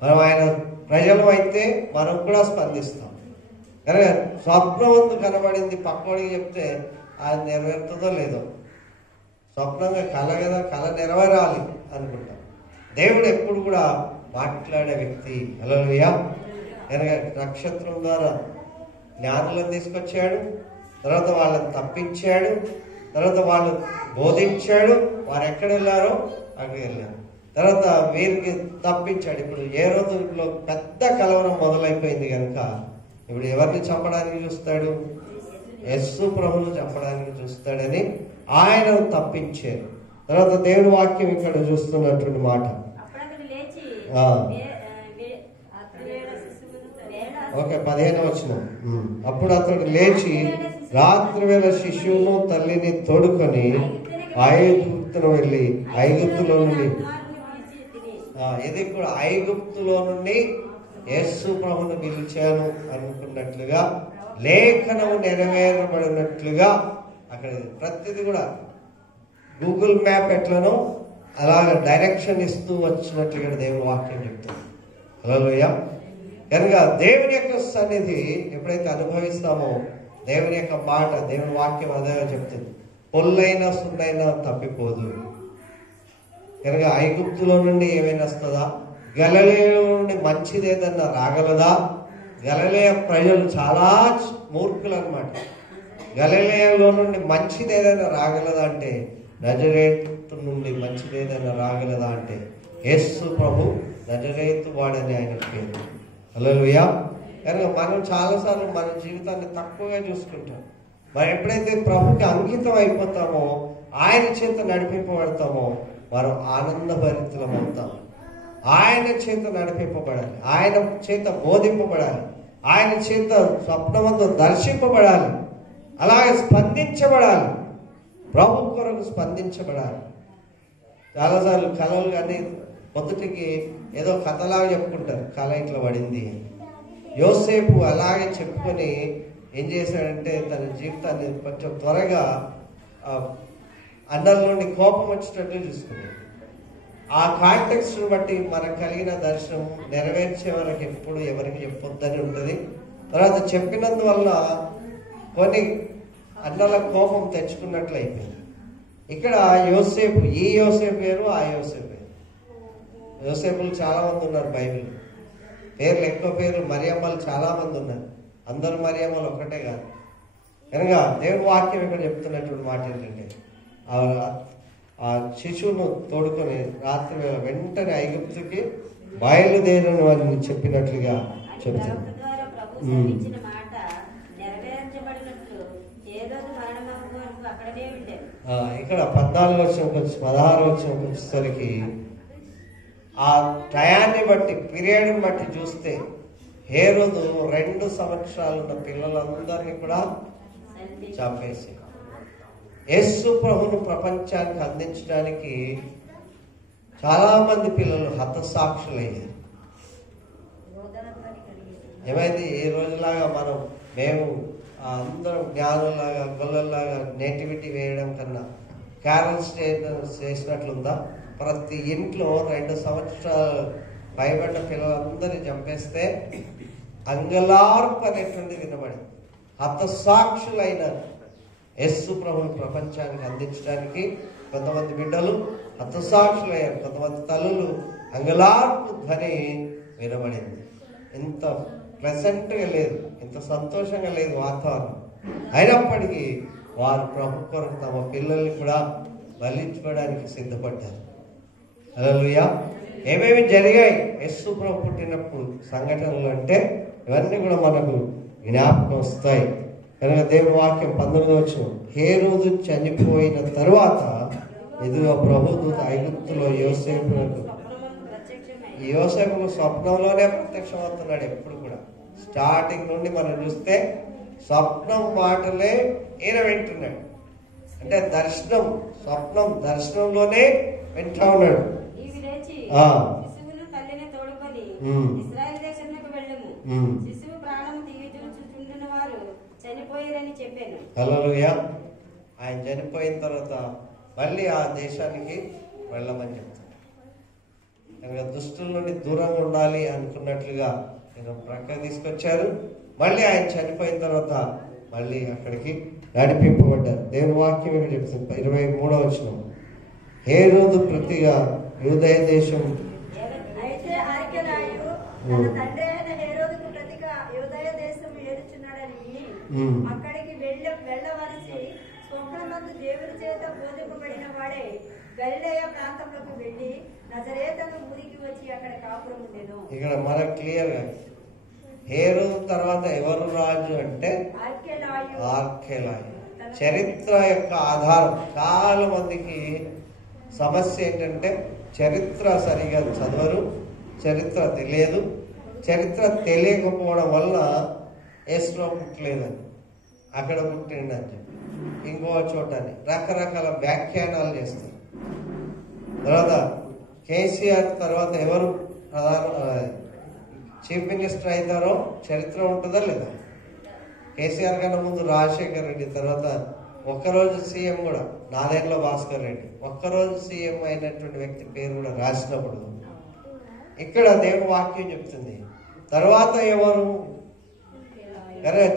మనం ఆయన ప్రజలు అయితే మనం కూడా స్పందిస్తాం. కనుక స్వప్నవంతు కనబడింది పక్కడికి చెప్తే అది నెరవేరుతుందో లేదో. స్వప్నంగా కళ కదా, కళ నెరవేరాలి అనుకుంటాం. దేవుడు ఎప్పుడు కూడా మాట్లాడే వ్యక్తి. హల్లెలూయా. కనుక నక్షత్రం ద్వారా జ్ఞానులను తీసుకొచ్చాడు, తర్వాత వాళ్ళని తప్పించాడు, తర్వాత వాళ్ళు బోధించాడు. వారు ఎక్కడ వెళ్ళారో అక్కడికి వెళ్ళారు. తర్వాత వీరికి తప్పించాడు. ఇప్పుడు ఏ రోజుల్లో పెద్ద కలవరం మొదలైపోయింది కనుక ఇప్పుడు ఎవరిని చంపడానికి చూస్తాడు? యేసు ప్రభువును చంపడానికి చూస్తాడని ఆయనను తప్పించారు. తర్వాత దేవుడి వాక్యం ఇక్కడ చూస్తున్నటువంటి మాట. ఓకే, 15వ వచనం. అప్పుడు అతడు లేచి రాత్రి వేళ శిశువును తల్లిని తోడుకొని ఐగుప్తును వెళ్ళి ఐగుప్తులో నుండి ఇది కూడా ఐగుప్తులో నుండి యేసు ప్రభువును పిలిచాను అనుకున్నట్లుగా, లేఖనము నెరవేరబడినట్లుగా అక్కడ ప్రతిది కూడా గూగుల్ మ్యాప్ ఎట్లనో అలాగ డైరెక్షన్ ఇస్తూ వచ్చినట్లుగా దేవుని వాక్యం చెప్తుంది. హల్లెలూయా. కనుక దేవుని యొక్క సన్నిధి ఎప్పుడైతే అనుభవిస్తామో దేవుని యొక్క మాట, దేవుని వాక్యం అదే చెప్తుంది, పొల్లైనా సున్నైనా తప్పిపోదు. కనుక ఐగుప్తులో నుండి ఏమైనా వస్తుందా? గలిలయలో నుండి మంచిది ఏదన్నా రాగలదా? గలిలయ ప్రజలు చాలా మూర్ఖులు అన్నమాట. గలిలయలో నుండి మంచిది ఏదైనా రాగలదా అంటే, నజరేతు నుండి మంచిది ఏదైనా రాగలదా అంటే యేసు ప్రభు నజరేతు వాడని ఆయన పేరు. హల్లెలూయా. కనుక మనం చాలాసార్లు మన జీవితాన్ని తక్కువగా చూసుకుంటాం. మనం ఎప్పుడైతే ప్రభుకి అంకితం అయిపోతామో, ఆయన చేత నడిపింపబడతామో మనం ఆనందభరితులం అవుతాం. ఆయన చేత నడిపింపబడాలి, ఆయన చేత బోధింపబడాలి, ఆయన చేత స్వప్నవంతో దర్శింపబడాలి, అలాగే స్పందించబడాలి, ప్రభు కొరకు స్పందించబడాలి. చాలాసార్లు కళలు కానీ పొద్దుటికి ఏదో కథలాగా చెప్పుకుంటారు, కళ ఇట్లా పడింది. యోసేపు అలాగే చెప్పుకొని ఏం చేశాడంటే తన జీవితాన్ని కొంచెం త్వరగా అన్నల నుండి కోపం వచ్చేటట్లు చూసుకున్నాడు. ఆ కాంటెక్స్ట్ని బట్టి మనకు కలిగిన దర్శనం నెరవేర్చే వరకు ఎప్పుడు ఎవరికి చెప్పొద్దని ఉంటుంది. తర్వాత చెప్పినందువల్ల కొన్ని అన్నల కోపం తెచ్చుకున్నట్లు అయిపోయింది. ఇక్కడ యోసేపు, ఈ యోసేపు వేరు, ఆ యోసేపు వేరు. యోసేపులు చాలా మంది ఉన్నారు బైబిల్, పేర్లు ఎక్కువ పేర్లు, మరియమ్మలు చాలా మంది ఉన్నారు. అందరు మరియమ్మలు ఒకటే కాదు. కనుక దేవుని వాక్యం ఇక్కడ చెప్తున్నటువంటి మాట ఏంటంటే ఆ శిశువును తోడుకొని రాత్రి వేళ వెంటనే ఐగుప్తుకి బయలుదేరను అని చెప్పినట్లుగా చెప్తాను. ఇక్కడ 14 16 వచ్చేసరికి ఆ టయాన్ని బట్టి, పీరియడ్ని బట్టి చూస్తే హేరోదు 2 సంవత్సరాలు ఉన్న పిల్లలందరినీ కూడా చంపేసి యేసు ప్రభువును ప్రపంచానికి అందించడానికి చాలా మంది పిల్లలు హతసాక్షులయ్యారు. ఏమైంది, ఈ రోజులాగా మేము అందరం జ్ఞానులాగా గొల్లలాగా నేటివిటీ వేయడం కన్నా క్యారల్స్ చేసినట్లుందా? ప్రతి ఇంట్లో 2 సంవత్సరాలు భయపడ్డ పిల్లలందరినీ చంపేస్తే అంగలార్పు అనేటువంటి వినబడింది. హతసాక్షులైన యేసు ప్రభువుని ప్రపంచానికి అందించడానికి కొంతమంది బిడ్డలు హతసాక్షులయ్యారు. కొంతమంది తల్లులు అంగలార్పు ధ్వని వినబడింది. ఇంత ప్లెజెంట్గా లేదు, ఇంత సంతోషంగా లేదు వాతావరణం. అయినప్పటికీ వారు ప్రభు కొరకు తమ పిల్లల్ని కూడా బలించుకోవడానికి సిద్ధపడ్డారు. హల్లెలూయా. ఏమేమి జరిగాయి యేసు ప్రభు పుట్టినప్పుడు సంఘటనలు అంటే ఇవన్నీ కూడా మనకు జ్ఞాపకం వస్తాయి. కనుక దేవుని వాక్యం 19వ వచనం, హేరోదు చనిపోయిన తరువాత ఎదుగా ప్రభుదూత ఐగుప్తులో యోసేపునకు, ఈ యోసేపుకు స్వప్నంలోనే ప్రత్యక్షమవుతున్నాడు. ఎప్పుడు కూడా స్టార్టింగ్ నుండి మనం చూస్తే స్వప్నం మాటలే ఈయన వింటున్నాడు. అంటే దర్శనంలోనే వింటా ఉన్నాడు. హల్లెలూయా. ఆయన చనిపోయిన తర్వాత మళ్ళీ ఆ దేశానికి వెళ్ళమని చెప్తాడు. కనుక దుష్టుల నుండి దూరంగా ఉండాలి అనుకున్నట్లుగా నేను ప్రక్క తీసుకొచ్చారు. మళ్ళీ ఆయన చనిపోయిన తర్వాత మళ్ళీ అక్కడికి నడిపింపబడ్డారు. దేవుని వాక్యం ఇక్కడ చెప్తుంది 23వ వచనం, హేరోదు ప్రతిగా యూదయ దేశం అక్కడికి వెళ్ళవలసి స్వప్నమందు దేవుని చేత బోధింపబడిన వాడే గలిలయ ప్రాంతంలోకి వెళ్ళి నజరేతను ఊరికి వచ్చి అక్కడ కాపురం ఉండెను. ఇక్కడ మనకు క్లియర్ గా హేరోదు తర్వాత ఎవరు రాజు అంటే ఆర్కెలాయు. చరిత్ర యొక్క ఆధారం. చాలా మందికి సమస్య ఏంటంటే చరిత్ర సరిగా చదవరు, చరిత్ర తెలియదు. చరిత్ర తెలియకపోవడం వల్ల యేసులో పుట్టలేదని, అక్కడ పుట్టిండని చెప్పి ఇంకో చోటని రకరకాల వ్యాఖ్యానాలు చేస్తారు. తర్వాత కేసీఆర్ తర్వాత ఎవరు చీఫ్ మినిస్టర్ అవుతారో చరిత్ర ఉంటుందా లేదా? కేసీఆర్ కన్నా ముందు రాజశేఖర్ రెడ్డి, తర్వాత ఒక్కరోజు సీఎం కూడా నాదేండ్ల భాస్కర్ రెడ్డి, ఒక్కరోజు సీఎం అయినటువంటి వ్యక్తి పేరు కూడా రాసినప్పుడు ఇక్కడ దేవుని వాక్యం చెప్తుంది తర్వాత ఎవరు.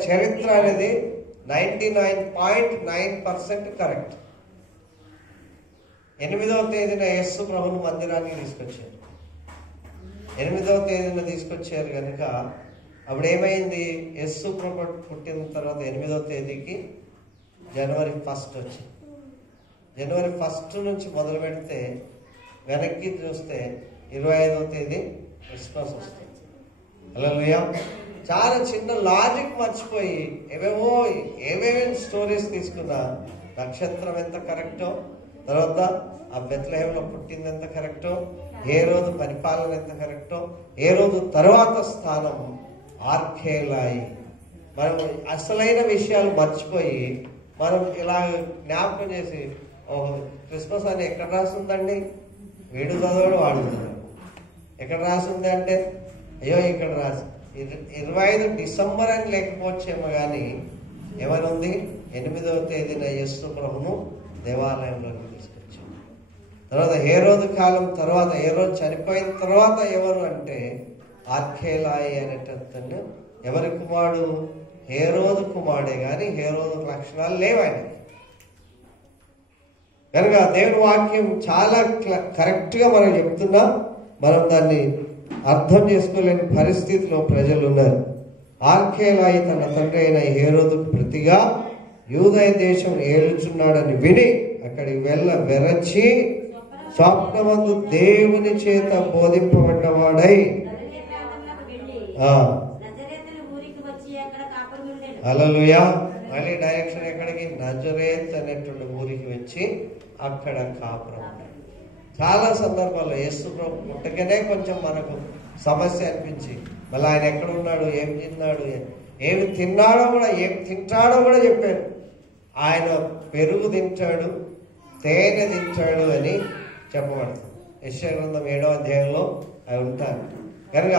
చరిత్ర అనేది 99.9% కరెక్ట్. 8వ తేదీన యేసు ప్రభువును మందిరానికి తీసుకొచ్చారు. 8వ తేదీన తీసుకొచ్చారు కనుక అప్పుడు ఏమైంది, యేసు ప్రభు పుట్టిన తర్వాత 8వ తేదీకి జనవరి 1 వచ్చింది. జనవరి 1 నుంచి మొదలు పెడితే వెనక్కి చూస్తే 25వ తేదీ క్రిస్మస్ వస్తుంది. హల్లెలూయా. చాలా చిన్న లాజిక్ మర్చిపోయి ఏమేమి స్టోరీస్ తీసుకున్నా నక్షత్రం ఎంత కరెక్టో, తర్వాత ఆ బెత్లెహేంలో పుట్టింది ఎంత కరెక్టో, ఏ రోజు పరిపాలన ఎంత కరెక్టో, ఏ రోజు తర్వాత స్థానం ఆర్కేలాయి. మనం అసలైన విషయాలు మర్చిపోయి మనం ఇలా జ్ఞాపకం చేసి క్రిస్మస్ అని ఎక్కడ రాసిందండి, వీడు చదవడు వాడు చదవడు, ఎక్కడ రాసింది అంటే అయ్యో ఇక్కడ రాసి 25 డిసెంబర్ అని లేకపోవచ్చేమో కానీ ఏమనుంది, 8వ తేదీన యేసు ప్రభును దేవాలయంలోకి తీసుకొచ్చాం. తర్వాత హేరోదు కాలం తర్వాత, హేరోదు చనిపోయిన తర్వాత ఎవరు అంటే ఆర్కేలాయి అనేటతను ఎవరి కుమారుడు? హేరోదు కుమారుడే, కానీ హేరోదు లక్షణాలు లేవు ఆయనకి. కనుక దేవుని వాక్యం చాలా కరెక్ట్గా మనం చెప్తున్నా, మనం దాన్ని అర్థం చేసుకోలేని పరిస్థితిలో ప్రజలు ఉన్నారు. ఆర్కేలాయి తన తండ్రి అయిన హేరోదుకు ప్రతిగా యూదయ దేశం ఏలుచున్నాడని విని అక్కడికి వెరచి స్వప్నమందు దేవుని చేత బోధింపబడ్డవాడై హల్లెలూయా. మళ్ళీ డైరెక్షన్ ఎక్కడికి? నజరేత్ అనేటువంటి ఊరికి వచ్చి అక్కడ కాపురం. చాలా సందర్భాల్లో యేసు ప్రభు పుట్టకనే కొంచెం మనకు సమస్య అనిపించి, మళ్ళీ ఆయన ఎక్కడ ఉన్నాడు, ఏం తిన్నాడు, ఏమి తిన్నాడో కూడా, ఏం తింటాడో కూడా చెప్పాడు. ఆయన పెరుగు తింటాడు, తేనె తింటాడు అని చెప్పబడుతుంది. యెషయా గ్రంథం 7వ అధ్యాయంలో అవి ఉంటాయి. కనుక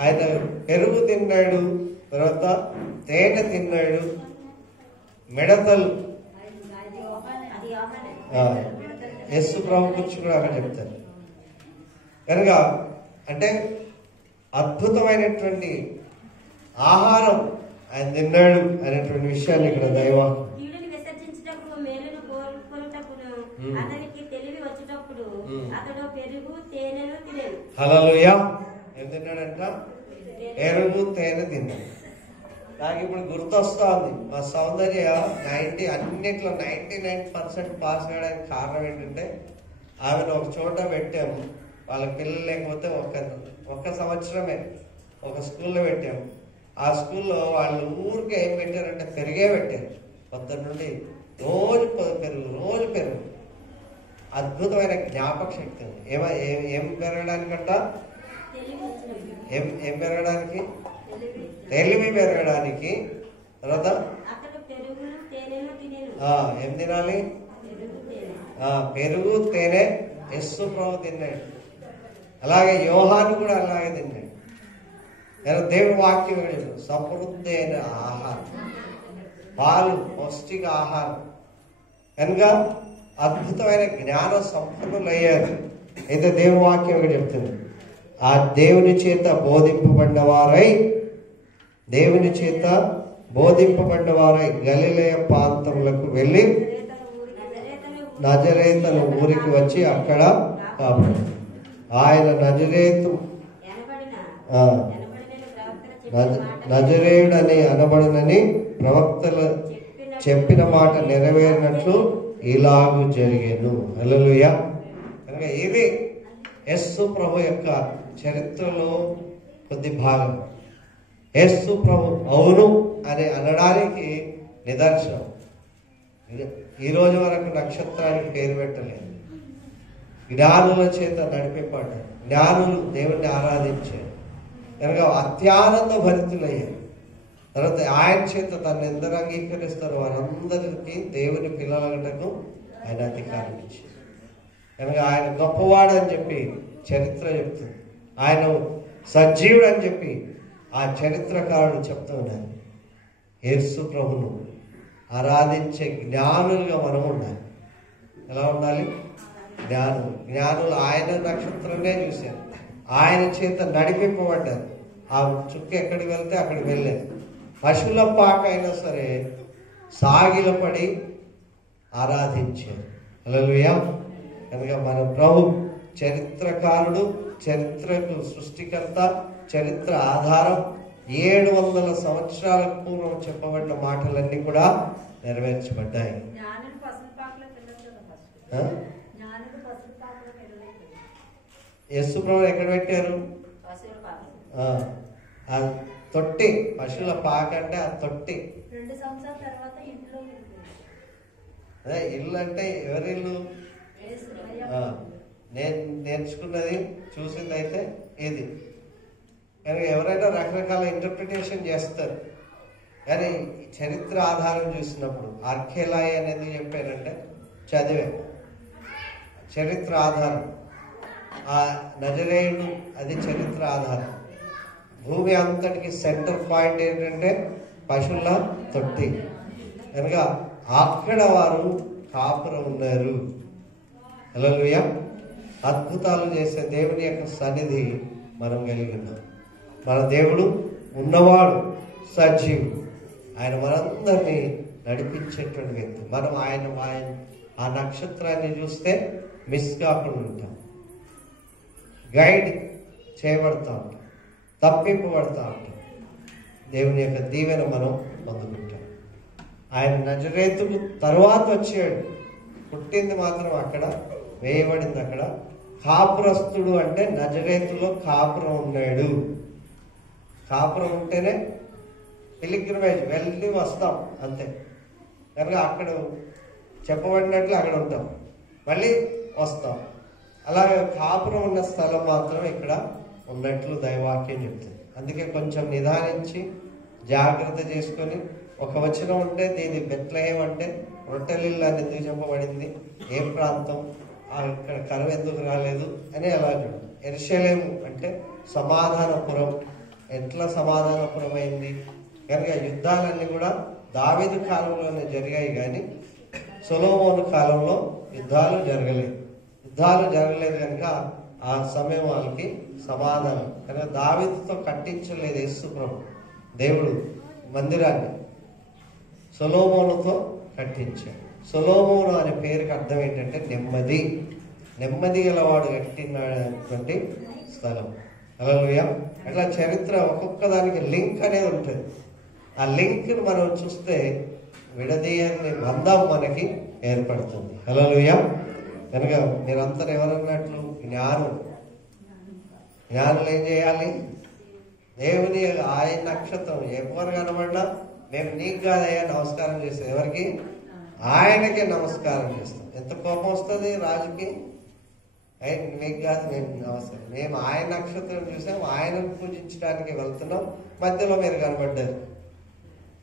ఆయన పెరుగు తిన్నాడు, తర్వాత తేనె తిన్నాడు, మిడతలు యేసు ప్రభు గురించి కూడా అక్కడ చెప్తారు. కనుక అంటే అద్భుతమైనటువంటి ఆహారం ఆయన తిన్నాడు అనేటువంటి విషయాన్ని ఇక్కడ దైవం హల్లెలూయా. ఏం తిన్నాడంట? పెరుగు తేనె తిన్నాడు. నాకు ఇప్పుడు గుర్తొస్తా ఉంది, మా సౌందర్య అన్నిట్లో 99% పాస్ అవ్వడానికి కారణం ఏంటంటే, ఆమెను ఒక చోట పెట్టాము, వాళ్ళ పిల్లలు లేకపోతే ఒక్క సంవత్సరమే ఒక స్కూల్లో పెట్టాము. ఆ స్కూల్లో వాళ్ళు ఊరికే ఏం పెట్టారంటే పెరిగే పెట్టారు. పొద్దున్న నుండి రోజు పెరుగు. అద్భుతమైన జ్ఞాపక శక్తి ఉంది. ఏం పెరగడానికంట? ఏం పెరగడానికి? తెలివి పెరగడానికి. తర్వాత ఏం తినాలి? పెరుగు తేనె. యేసు ప్రభు తిన్నాడు, అలాగే యోహాను కూడా అలాగే తిన్నాడు. దేవుని వాక్యం సమృద్ధైన ఆహారం, పాలు, పౌష్టిక ఆహారం. కనుక అద్భుతమైన జ్ఞాన సంపన్నులయ్యారు. అయితే దేవుని వాక్యం ఇక్కడ చెప్తుంది, ఆ దేవుని చేత బోధింపబడ్డవారై గలిలయ ప్రాంతములకు వెళ్ళి నజరేతను ఊరికి వచ్చి అక్కడ కాపురం. ఆయన నజరేయుడని అనబడునని ప్రవక్తలు చెప్పిన మాట నెరవేరినట్లు ఇలాగూ జరిగేను. హల్లెలూయా. కనుక ఇది యేసు ప్రభు యొక్క చరిత్రలో కొద్ది భాగం. యేసు ప్రభు అవును అని అనడానికి నిదర్శనం. ఈ రోజు వరకు నక్షత్రానికి పేరు పెట్టలేదు. జ్ఞానుల చేత నడిపింపడ్డారు, జ్ఞానులు దేవుణ్ణి ఆరాధించారు. కనుక అత్యానంద భరితులయ్యారు. తర్వాత ఆయన చేత తను ఎందరు అంగీకరిస్తారో వారందరికీ దేవుని పిల్లలకు ఆయన అధికారం ఇచ్చారు. కనుక ఆయన గొప్పవాడు అని చెప్పి చరిత్ర చెప్తుంది, ఆయన సజీవుడు అని చెప్పి ఆ చరిత్రకారుడు చెప్తూ ఉన్నారు. యేసు ప్రభును ఆరాధించే జ్ఞానులుగా మనం ఉండాలి. ఎలా ఉండాలి? జ్ఞానులు ఆయన నక్షత్రమే చూశారు, ఆయన చేత నడిపింపబడ్డారు. ఆ చుక్క ఎక్కడికి వెళ్తే అక్కడికి వెళ్ళారు. పశువుల పాక అయినా సరే సాగిలపడి ఆరాధించారు. హల్లెలూయా. కనుక మన ప్రభు చరిత్రకారుడు, చరిత్రకు సృష్టికర్త, చరిత్ర ఆధారం. 700 సంవత్సరాల పూర్వం చెప్పబడిన మాటలన్నీ కూడా నెరవేర్చబడ్డాయి. యేసు ప్రభు ఎక్కడ పెట్టారు? ఆ తొట్టి, పశువుల పాక అంటే ఆ తొట్టి. 2 సంవత్సరాల తర్వాత ఇంట్లో అదే ఇల్లు అంటే ఎవరి ఇల్లు? నేను నేర్చుకున్నది చూసింది అయితే ఇది. కానీ ఎవరైనా రకరకాల ఇంటర్ప్రిటేషన్ చేస్తారు. కానీ చరిత్ర ఆధారం చూసినప్పుడు ఆర్కేలాయి అనేది చెప్పారంటే చదివే చరిత్ర ఆధారం. ఆ నజరేయుడు అది చరిత్ర ఆధారం. భూమి అంతటికి సెంటర్ పాయింట్ ఏంటంటే పశువుల తొట్టి కనుక అక్కడ వారు కాపురం ఉన్నారు. హల్లెలూయా. అద్భుతాలు చేసే దేవుని యొక్క సన్నిధి మనం కలిగి ఉన్నాం. మన దేవుడు ఉన్నవాడు, సజీవుడు. ఆయన మనందరినీ నడిపించేటువంటి వ్యక్తి. మనం ఆయన ఆ నక్షత్రాన్ని చూస్తే మిస్ కాకుండా ఉంటాం, గైడ్ చేయబడతా ఉంటాం, తప్పింపబడతా ఉంటాం. దేవుని యొక్క దీవెన మనం పొందుకుంటాం. ఆయన నజరేతుకు తర్వాత వచ్చాడు, పుట్టింది మాత్రం అక్కడ, వేయబడింది అక్కడ. కాపురస్తుడు అంటే నజరేతులో కాపురం ఉన్నాడు. కాపురం ఉంటేనే పిలిగ్రిమేజ్, వెళ్ళి వస్తాం అంతే. కనుక అక్కడ చెప్పబడినట్లు అక్కడ ఉంటాం, మళ్ళీ వస్తాం. అలాగే కాపురం ఉన్న స్థలం మాత్రం ఇక్కడ ఉన్నట్లు దైవవాక్యం చెప్తుంది. అందుకే కొంచెం నిదానించి జాగ్రత్త చేసుకొని, ఒక వచనం ఉంటే దీని బెత్లెహేం అంటే రొట్టెలిల్లు అని ఎందుకు చెప్పబడింది, ఏ ప్రాంతం, ఇక్కడ కరువు ఎందుకు రాలేదు అని అలా చూడండి. యెరూషలేము అంటే సమాధానపురం. ఎట్లా సమాధానపురం అయింది? కనుక యుద్ధాలన్నీ కూడా దావీదు కాలంలోనే జరిగాయి, కానీ సొలొమోను కాలంలో యుద్ధాలు జరగలేదు కనుక ఆ సమయం వాళ్ళకి సమాధానం. కనుక దావీదుతో కట్టించలేదు యేసు ప్రభు దేవుడు మందిరాన్ని, సొలొమోనుతో కట్టించాడు. సొలొమోను అనే పేరుకి అర్థం ఏంటంటే నెమ్మది గలవాడు కట్టినటువంటి స్థలం. హల్లెలూయా. అట్లా చరిత్ర ఒక్కొక్క దానికి లింక్ అనేది ఉంటుంది. ఆ లింక్ని మనం చూస్తే విడదీయని బంధం మనకి ఏర్పడుతుంది. హల్లెలూయా. కనుక మీరంతా ఎవరన్నట్లు జ్ఞానులు ఏం చేయాలి? దేవుని ఆయన నక్షత్రం ఎవరు కనబడినా మేము నీకు కాదయ్యా నమస్కారం చేస్తాం. ఎవరికి? ఆయనకే నమస్కారం చేస్తాం. ఎంత కోపం వస్తుంది రాజుకి, మీకు కాదు మేము నమస్కారం, మేము ఆయన నక్షత్రం చూసాం, ఆయనను పూజించడానికి వెళ్తున్నాం, మధ్యలో మీరు కనబడ్డారు,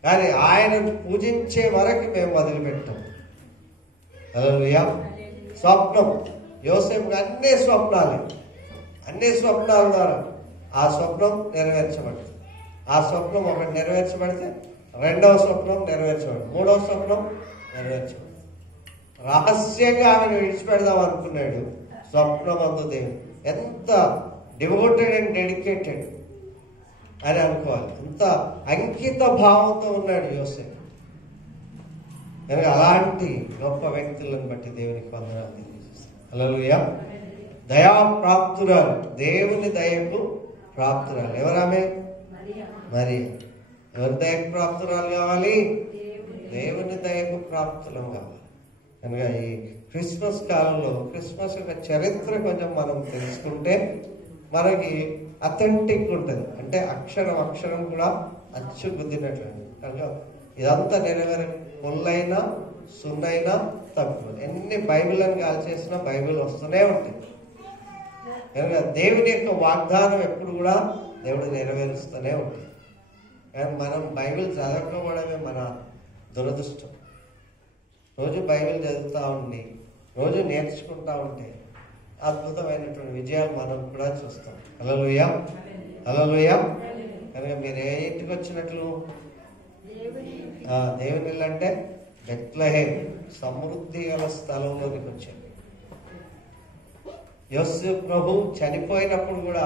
కానీ ఆయనను పూజించే వరకు మేము వదిలిపెట్టాం. హల్లెలూయా. స్వప్నం, యోసేపుకి అన్ని స్వప్నాల ద్వారా ఆ స్వప్నం నెరవేర్చబడుతుంది. ఆ స్వప్నం ఒకటి నెరవేర్చబడితే రెండవ స్వప్నం నెరవేర్చబడుతుంది, మూడవ స్వప్నం నెరవేర్చబడుతుంది. రహస్యంగా ఆమెను విడిచిపెడదాం అనుకున్నాడు. స్వప్నమందు దేవుడు ఎంత డివోటెడ్ అండ్ డెడికేటెడ్ అని అనుకోవాలి. ఎంత అంకిత భావంతో ఉన్నాడు యోసేపు. కనుక అలాంటి గొప్ప వ్యక్తులను బట్టి దేవునికి వందనాలు తెలియజేస్తాం. హల్లెలూయా. దయా ప్రాప్తురాలు, దేవుని దయకు ప్రాప్తురాలు. ఎవరామె? మరియ. ఎవరి దయకు ప్రాప్తురాలు కావాలి? దేవుని దయకు ప్రాప్తులం కావాలి. కనుక ఈ క్రిస్మస్ కాలంలో క్రిస్మస్ యొక్క చరిత్ర కొంచెం మనం తెలుసుకుంటే మనకి అథెంటిక్ ఉంటుంది. అంటే అక్షరం కూడా అచ్చు గుద్దినట్లండి. కనుక ఇదంతా నెరవేరే పొల్లైనా సున్నైనా తప్పు. ఎన్ని బైబిల్ అని కాల్ చేసినా బైబిల్ వస్తూనే ఉంటాయి. కనుక దేవుని యొక్క వాగ్దానం ఎప్పుడు కూడా దేవుడు నెరవేరుస్తూనే ఉంటాయి. కానీ మనం బైబిల్ చదవకపోవడమే మన దురదృష్టం. రోజు బైబిల్ చదువుతూ ఉండి రోజు నేర్చుకుంటూ ఉంటే అద్భుతమైనటువంటి విజయాలు మనం కూడా చూస్తాం. హల్లెలూయా. కనుక మీరు ఏ ఇంటికి వచ్చినట్లు? దేవుని ఇల్లు అంటే బెత్లెహేం, సమృద్ధి గల స్థలంలోకి వచ్చాడు. యోసేపు ప్రభు చనిపోయినప్పుడు కూడా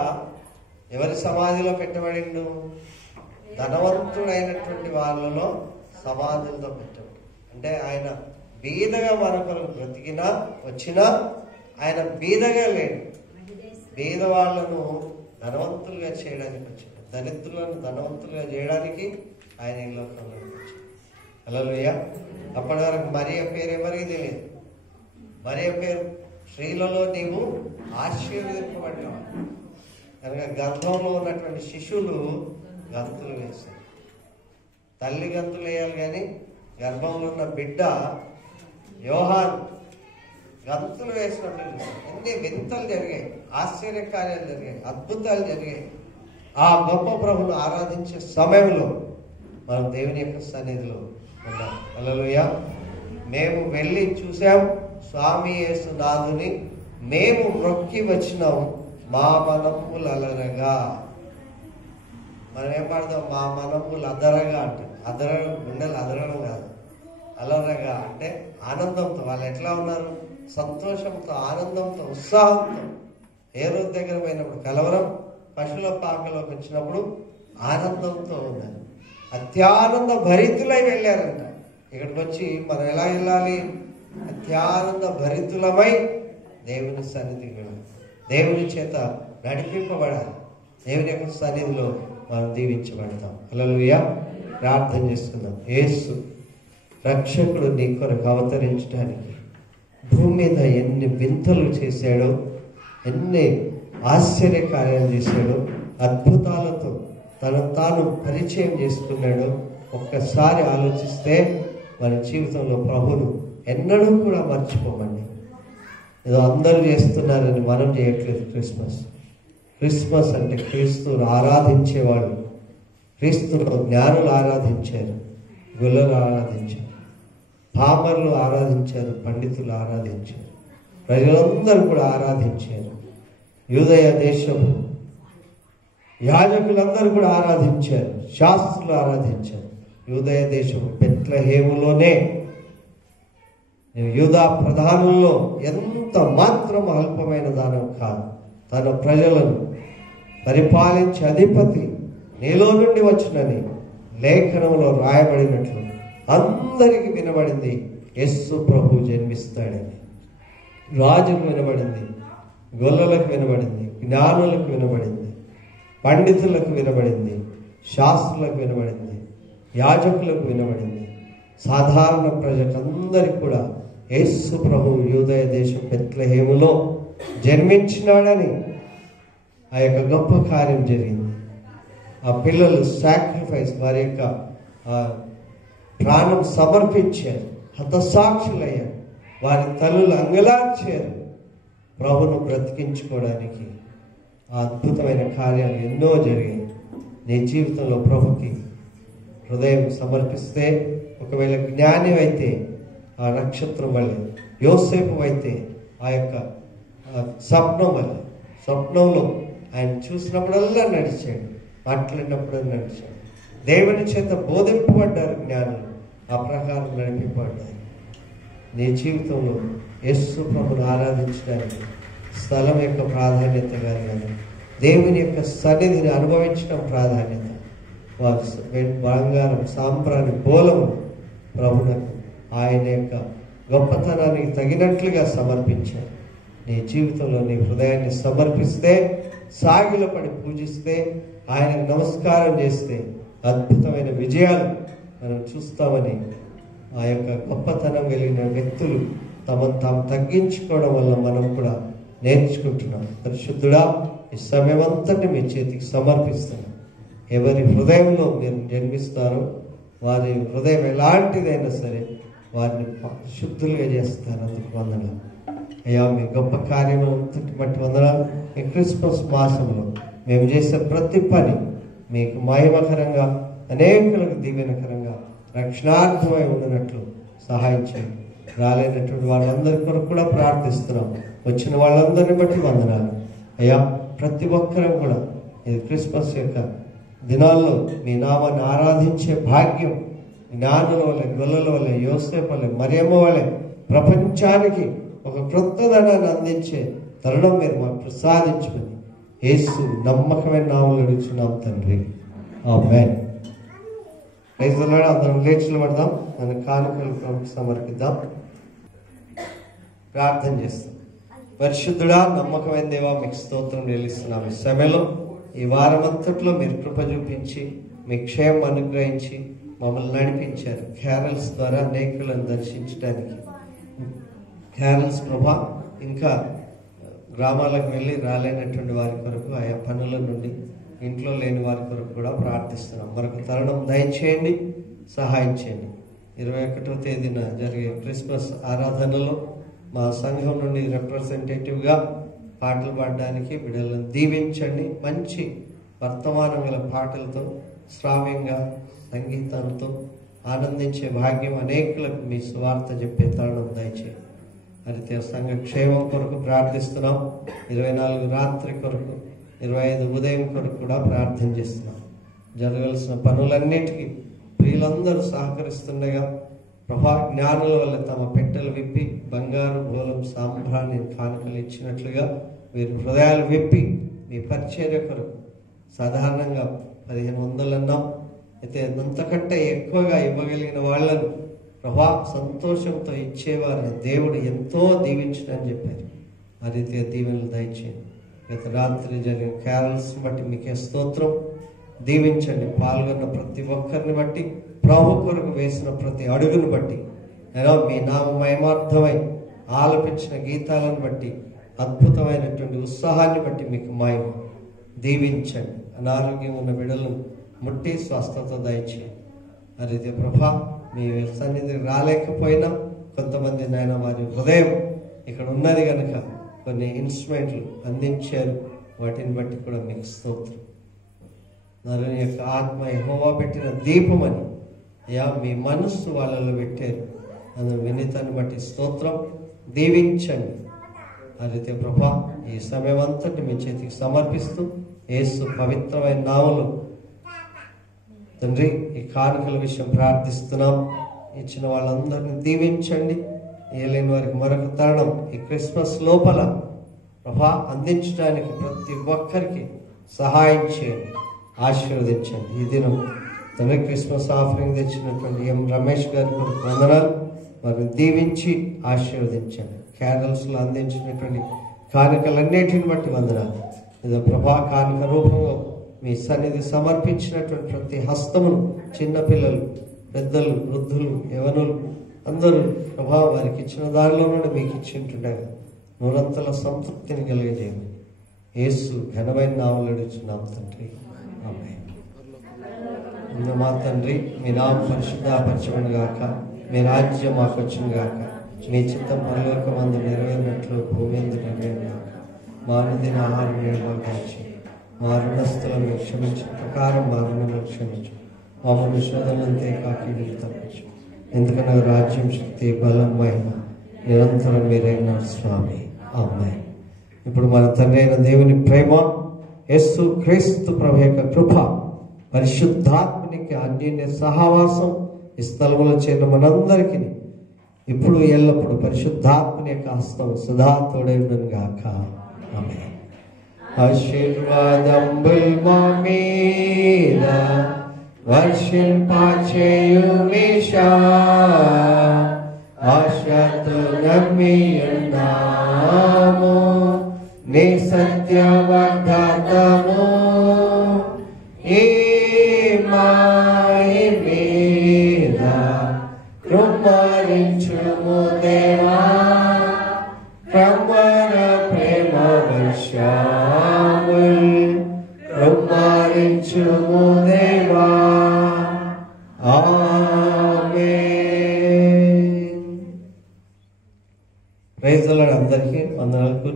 ఎవరి సమాధిలో పెట్టబడిండు? ధనవంతుడైనటువంటి వాళ్ళలో సమాధులతో పెట్టాడు. అంటే ఆయన బీదగా మరొకరు బ్రతికినా వచ్చినా ఆయన బీదగా లేడు. బీద వాళ్ళను ధనవంతులుగా చేయడానికి వచ్చాడు, దరిద్రులను ధనవంతులుగా చేయడానికి ఆయన ఈ లోకంలోకి వచ్చాడు. హల్లెలూయా. అప్పటి వరకు మరియ పేరు ఎవరికి తెలియదు. మరియ పేరు స్త్రీలలో నీవు ఆశీర్వదింపబడ్డావు. కనుక గర్భంలో ఉన్నటువంటి శిశువులు గంతులు వేస్తారు. తల్లి గంతులు వేయాలి, కానీ గర్భంలో ఉన్న బిడ్డ యోహాన్ గంతులు వేసినట్లు చూస్తాం. ఎన్ని వింతలు జరిగాయి, ఆశ్చర్యకార్యాలు జరిగాయి, అద్భుతాలు జరిగాయి. ఆ గొప్ప ప్రభువును ఆరాధించే సమయంలో మనం దేవుని యొక్క సన్నిధిలో ఉన్నాం. హల్లెలూయా. మేము వెళ్ళి చూసాం స్వామి యేసు నాథుని, మేము మొక్కి వచ్చినాం మా మనములనగా. మనం ఏం పాడతాం, మా మనములు అదరగా అంటాం. గుండెలు అదరడం కాదు, అలరగా అంటే ఆనందంతో. వాళ్ళు ఎట్లా ఉన్నారు? సంతోషంతో, ఆనందంతో, ఉత్సాహంతో. ఏ రోజు దగ్గర పోయినప్పుడు కలవరం, పశువుల పాకలోకి వచ్చినప్పుడు ఆనందంతో ఉన్నారు. అత్యానంద భరితులై వెళ్ళారంట. ఇక్కడికి వచ్చి మనం ఎలా వెళ్ళాలి? అత్యానంద భరితులమై దేవుని సన్నిధికి వెళ్ళాలి. దేవుని చేత నడిపింపబడాలి. దేవుని యొక్క సన్నిధిలో మనం దీవించబడతాం. హల్లెలూయా. ప్రార్థన చేసుకుందాం. యేసు రక్షకుడు నీ కొరకు అవతరించడానికి భూమి మీద ఎన్ని వింతలు చేశాడో, ఎన్ని ఆశ్చర్య కార్యాలు చేశాడో, అద్భుతాలతో తనను తాను పరిచయం చేసుకున్నాడో ఒక్కసారి ఆలోచిస్తే మన జీవితంలో ప్రభువును ఎన్నడూ కూడా మర్చిపోమండి. ఏదో అందరూ చేస్తున్నారని మనం చేయట్లేదు. క్రిస్మస్ అంటే క్రీస్తును ఆరాధించేవాళ్ళు. క్రీస్తును జ్ఞానులు ఆరాధించారు, గుల్లలు ఆరాధించారు, పామర్లు ఆరాధించారు, పండితులు ఆరాధించారు, ప్రజలందరూ కూడా ఆరాధించారు. యూదయ దేశము యాజకులందరూ కూడా ఆరాధించారు, శాస్త్రులు ఆరాధించారు. యూదయ దేశము బెత్లెహేములోనే, యూదా ప్రధానుల్లో ఎంత మాత్రం అల్పమైన దానం కాదు. తన ప్రజలను పరిపాలించే అధిపతి నీలో నుండి వచ్చినని లేఖనంలో రాయబడినట్లు అందరికి వినబడింది యేసు ప్రభు జన్మిస్తాడని. రాజుకు వినబడింది, గొల్లలకు వినబడింది, జ్ఞానులకు వినబడింది, పండితులకు వినబడింది, శాస్త్రులకు వినబడింది, యాజకులకు వినబడింది. సాధారణ ప్రజలందరికీ కూడా యేసు ప్రభు యూదయ దేశం బెత్లెహేములో జన్మించినాడని ఆ యొక్క గొప్ప కార్యం జరిగింది. ఆ పిల్లలు సాక్రిఫైస్, వారి యొక్క ప్రాణం సమర్పించారు, హతసాక్షులయ్యారు, వారి తల్లులు అంగలార్చారు ప్రభును బ్రతికించుకోవడానికి. ఆ అద్భుతమైన కార్యాలు ఎన్నో జరిగాయి. నీ జీవితంలో ప్రభుకి హృదయం సమర్పిస్తే, ఒకవేళ జ్ఞాని అయితే ఆ నక్షత్రం వల్లే, యోసేపు అయితే ఆ యొక్క స్వప్నం వల్ల, స్వప్నంలో ఆయన చూసినప్పుడల్లా నడిచాడు, మాట్లాడినప్పుడల్లా నడిచాడు. దేవుని చేత బోధింపబడ్డారు జ్ఞానులు, ఆ ప్రకారం నడిపింపబడ్డారు. నీ జీవితంలో యేసు ప్రభుని ఆరాధించడానికి స్థలం యొక్క ప్రాధాన్యత కానీ, దేవుని యొక్క సన్నిధిని అనుభవించడం ప్రాధాన్యత. వారు బంగారం, సాంబ్రాణి, బోలము ప్రభునకు ఆయన యొక్క గొప్పతనానికి తగినట్లుగా సమర్పించారు. నీ జీవితంలో నీ హృదయాన్ని సమర్పిస్తే, సాగిలపడి పూజిస్తే, ఆయనకు నమస్కారం చేస్తే అద్భుతమైన విజయాలు మనం చూస్తామని ఆ యొక్క గొప్పతనం కలిగిన వ్యక్తులు తమను తాము తగ్గించుకోవడం వల్ల మనం కూడా నేర్చుకుంటున్నాం. పరిశుద్ధుడా, ఈ సమయం అంతటి మీ చేతికి సమర్పిస్తున్నాం. ఎవరి హృదయంలో మీరు జన్మిస్తారో వారి హృదయం ఎలాంటిదైనా సరే వారిని శుద్ధులుగా చేస్తారు. అందుకు వందనాలు అయ్యా. మీ గొప్ప కార్యమంతటి బట్టి వందనాలు. ఈ క్రిస్మస్ మాసంలో మేము చేసే ప్రతి పని మీకు మహిమకరంగా, అనేకులకు దీవెనకరంగా, రక్షణార్థమై ఉన్నట్లు సహాయం చేయండి. రాలేనటువంటి వాళ్ళందరి కొరకు కూడా ప్రార్థిస్తున్నాం. వచ్చిన వాళ్ళందరినీ బట్టి వందనాలు అయ్యా. ప్రతి ఒక్కరూ కూడా ఈ క్రిస్మస్ యొక్క దినాల్లో మీ నామాన్ని ఆరాధించే భాగ్యం జ్ఞానుల వల్ల, గొల్లల వల్ల, యోసేపు వల్ల, మరియమ్మ వల్ల ప్రపంచానికి ఒక క్రొత్తదనాన్ని అందించే తరుణం మీరు మాకు ప్రసాదించమని యేసు నమ్మకమైన నామములో అడుగుచున్నాం తండ్రి, ఆమేన్. Praise the lord. అందరం లేచి నిలబడదాం, మన కానుకలు ప్రభువుకు సమర్పిద్దాం, ప్రార్థన చేస్తాం. పరిశుద్ధుడా, నమ్మకమైన దేవా, మీకు స్తోత్రం చెల్లిస్తున్నాం. ఈ సమయంలో ఈ వారమంతట్లో మీరు కృప చూపించి మీ క్షేమం అనుగ్రహించి మమ్మల్ని నడిపించారు. క్యారల్స్ ద్వారా అనేకులను దర్శించడానికి. క్యారల్స్ ప్రభా, ఇంకా గ్రామాలకు వెళ్ళి రాలేనటువంటి వారి కొరకు, ఆయా పనుల నుండి ఇంట్లో లేని వారి కొరకు కూడా ప్రార్థిస్తున్నాం. మరొక తరుణం దయచేయండి, సహాయం చేయండి. 21వ తేదీన జరిగే క్రిస్మస్ ఆరాధనలో మా సంఘం నుండి రిప్రజెంటేటివ్గా పాటలు పాడడానికి బిడ్డలను దీవించండి. మంచి వర్తమానం గల పాటలతో, శ్రావ్యంగా, సంగీతంతో ఆనందించే భాగ్యం అనేకులకు మీ సువార్త చెప్పే తరుణం దయచేయండి. అయితే సంఘ క్షేమం కొరకు ప్రార్థిస్తున్నాం. 24 రాత్రి కొరకు, 25 ఉదయం కొరకు కూడా ప్రార్థన చేస్తున్నాం. జరగాల్సిన పనులన్నిటికీ ప్రియులందరూ సహకరిస్తుండగా ప్రభా జ్ఞానుల వల్ల తమ పెట్టెలు విప్పి బంగారు బోలం సాంబ్రాన్ని కానుకలు ఇచ్చినట్లుగా వీరు హృదయాలు విప్పి మీ పరిచర్య కొరకు సాధారణంగా 1500 అన్నాం. అయితే అంతకంటే ఎక్కువగా ఇవ్వగలిగిన వాళ్ళను ప్రభా సంతోషంతో ఇచ్చేవారిని దేవుడు ఎంతో దీవించడని చెప్పారు. ఆ రీతిగా దీవెనలు దయచేయండి. గత రాత్రి జరిగిన క్యారల్స్ బట్టి మీకే స్తోత్రం. దీవించండి. పాల్గొన్న ప్రతి ఒక్కరిని బట్టి, ప్రభు కొరకు వేసిన ప్రతి అడుగును బట్టి, మీ నామ మహిమార్థమై ఆలపించిన గీతాలను బట్టి, అద్భుతమైనటువంటి ఉత్సాహాన్ని బట్టి మీకు మహిమ. దీవించండి. అనారోగ్యం ఉన్న బిడ్డలను ముట్టి స్వస్థత దయచేయండి. అదే ప్రభా మీ సన్నిధికి రాలేకపోయినా కొంతమంది నాయన వారి హృదయం ఇక్కడ ఉన్నది కనుక కొన్ని ఇన్స్ట్రుమెంట్లు అందించారు. వాటిని బట్టి కూడా మీకు స్తోత్రం. నరుని యొక్క ఆత్మ యెహోవా పెట్టిన దీపమని అయ్యా మీ మనస్సు వాళ్ళలో పెట్టారు. అందులో వినీతాన్ని బట్టి స్తోత్రం. దీవించండి. అయితే ప్రభా ఈ సమయం అంతటి మీ చేతికి సమర్పిస్తూ యేసు పవిత్రమైన నామములో తండ్రి ఈ కానుకల విషయం ప్రార్థిస్తున్నాం. ఇచ్చిన వాళ్ళందరినీ దీవించండి. ఏలేని వారికి మరొక తరుణం ఈ క్రిస్మస్ లోపల ప్రభా అందించడానికి ప్రతి ఒక్కరికి సహాయం చేయండి, ఆశీర్వదించండి. ఈ దినం తండ్రి క్రిస్మస్ ఆఫరింగ్ తెచ్చినటువంటి ఎం రమేష్ గారి కొరకు వందనాలు. వారిని దీవించి ఆశీర్వదించండి. క్యారల్స్లో అందించినటువంటి కానుకలన్నిటిని బట్టి వందనాలు. ఇదో ప్రభా కానుక రూపంలో మీ సన్నిధి సమర్పించినటువంటి ప్రతి హస్తమును చిన్నపిల్లలు, పెద్దలు, వృద్ధులు, యవనులు అందరూ ప్రభా వారికి ఇచ్చిన దారిలో నుండి మీకు ఇచ్చింటుండగా నూరంతల సంతృప్తిని కలిగజేయండి. యేసు ఘనమైన నామములో అడుగుచున్నాం తండ్రి, ఆమేన్. మా తండ్రి మీ నామం పరిశుద్ధపరచబడును గాక, మీ రాజ్యం మాకు వచ్చును గాక, మీ చిత్తం పరలోకమందు నెరవేరినట్లు భూమి యందు నెరవేరును గాక. మా అనుదిన ఆహారం నేడు మాకు దయచేయండి. మా రుణస్థులను క్షమించిన ప్రకారం మా రుణములను క్షమించు. మమ్మల్ని శోధనంతే కాకి నీకు తప్పించు. ఎందుకన్నా రాజ్యం, శక్తి, బలం, మహిమ నిరంతరం మీరైన స్వామి, ఆమేన్. ఇప్పుడు మన తండ్రి అయిన దేవుని ప్రేమ, యేసు క్రీస్తు ప్రభు యొక్క కృప, పరిశుద్ధాత్మనికి అన్యోన్య సహవాసం ఈ స్థలములో చేరిన మనందరికీ ఇప్పుడు ఎల్లప్పుడు పరిశుద్ధాత్మని యొక్క హస్తం సదా తోడై ఉండను గాక, ఆమేన్. ఆశీర్వాదంబుల్ మా మీద వర్షింపచేయుమీశా, ఆశతో నమ్మియున్నాము నీ సత్య వాగ్దానము. ఈ మాయ మీద కృపరించుము దేవా, కృపర ప్రేమ వర్షముల్ కృపరించుము దేవా, ఆమేన్. Praise the lord. అందరికీ వందనాలు.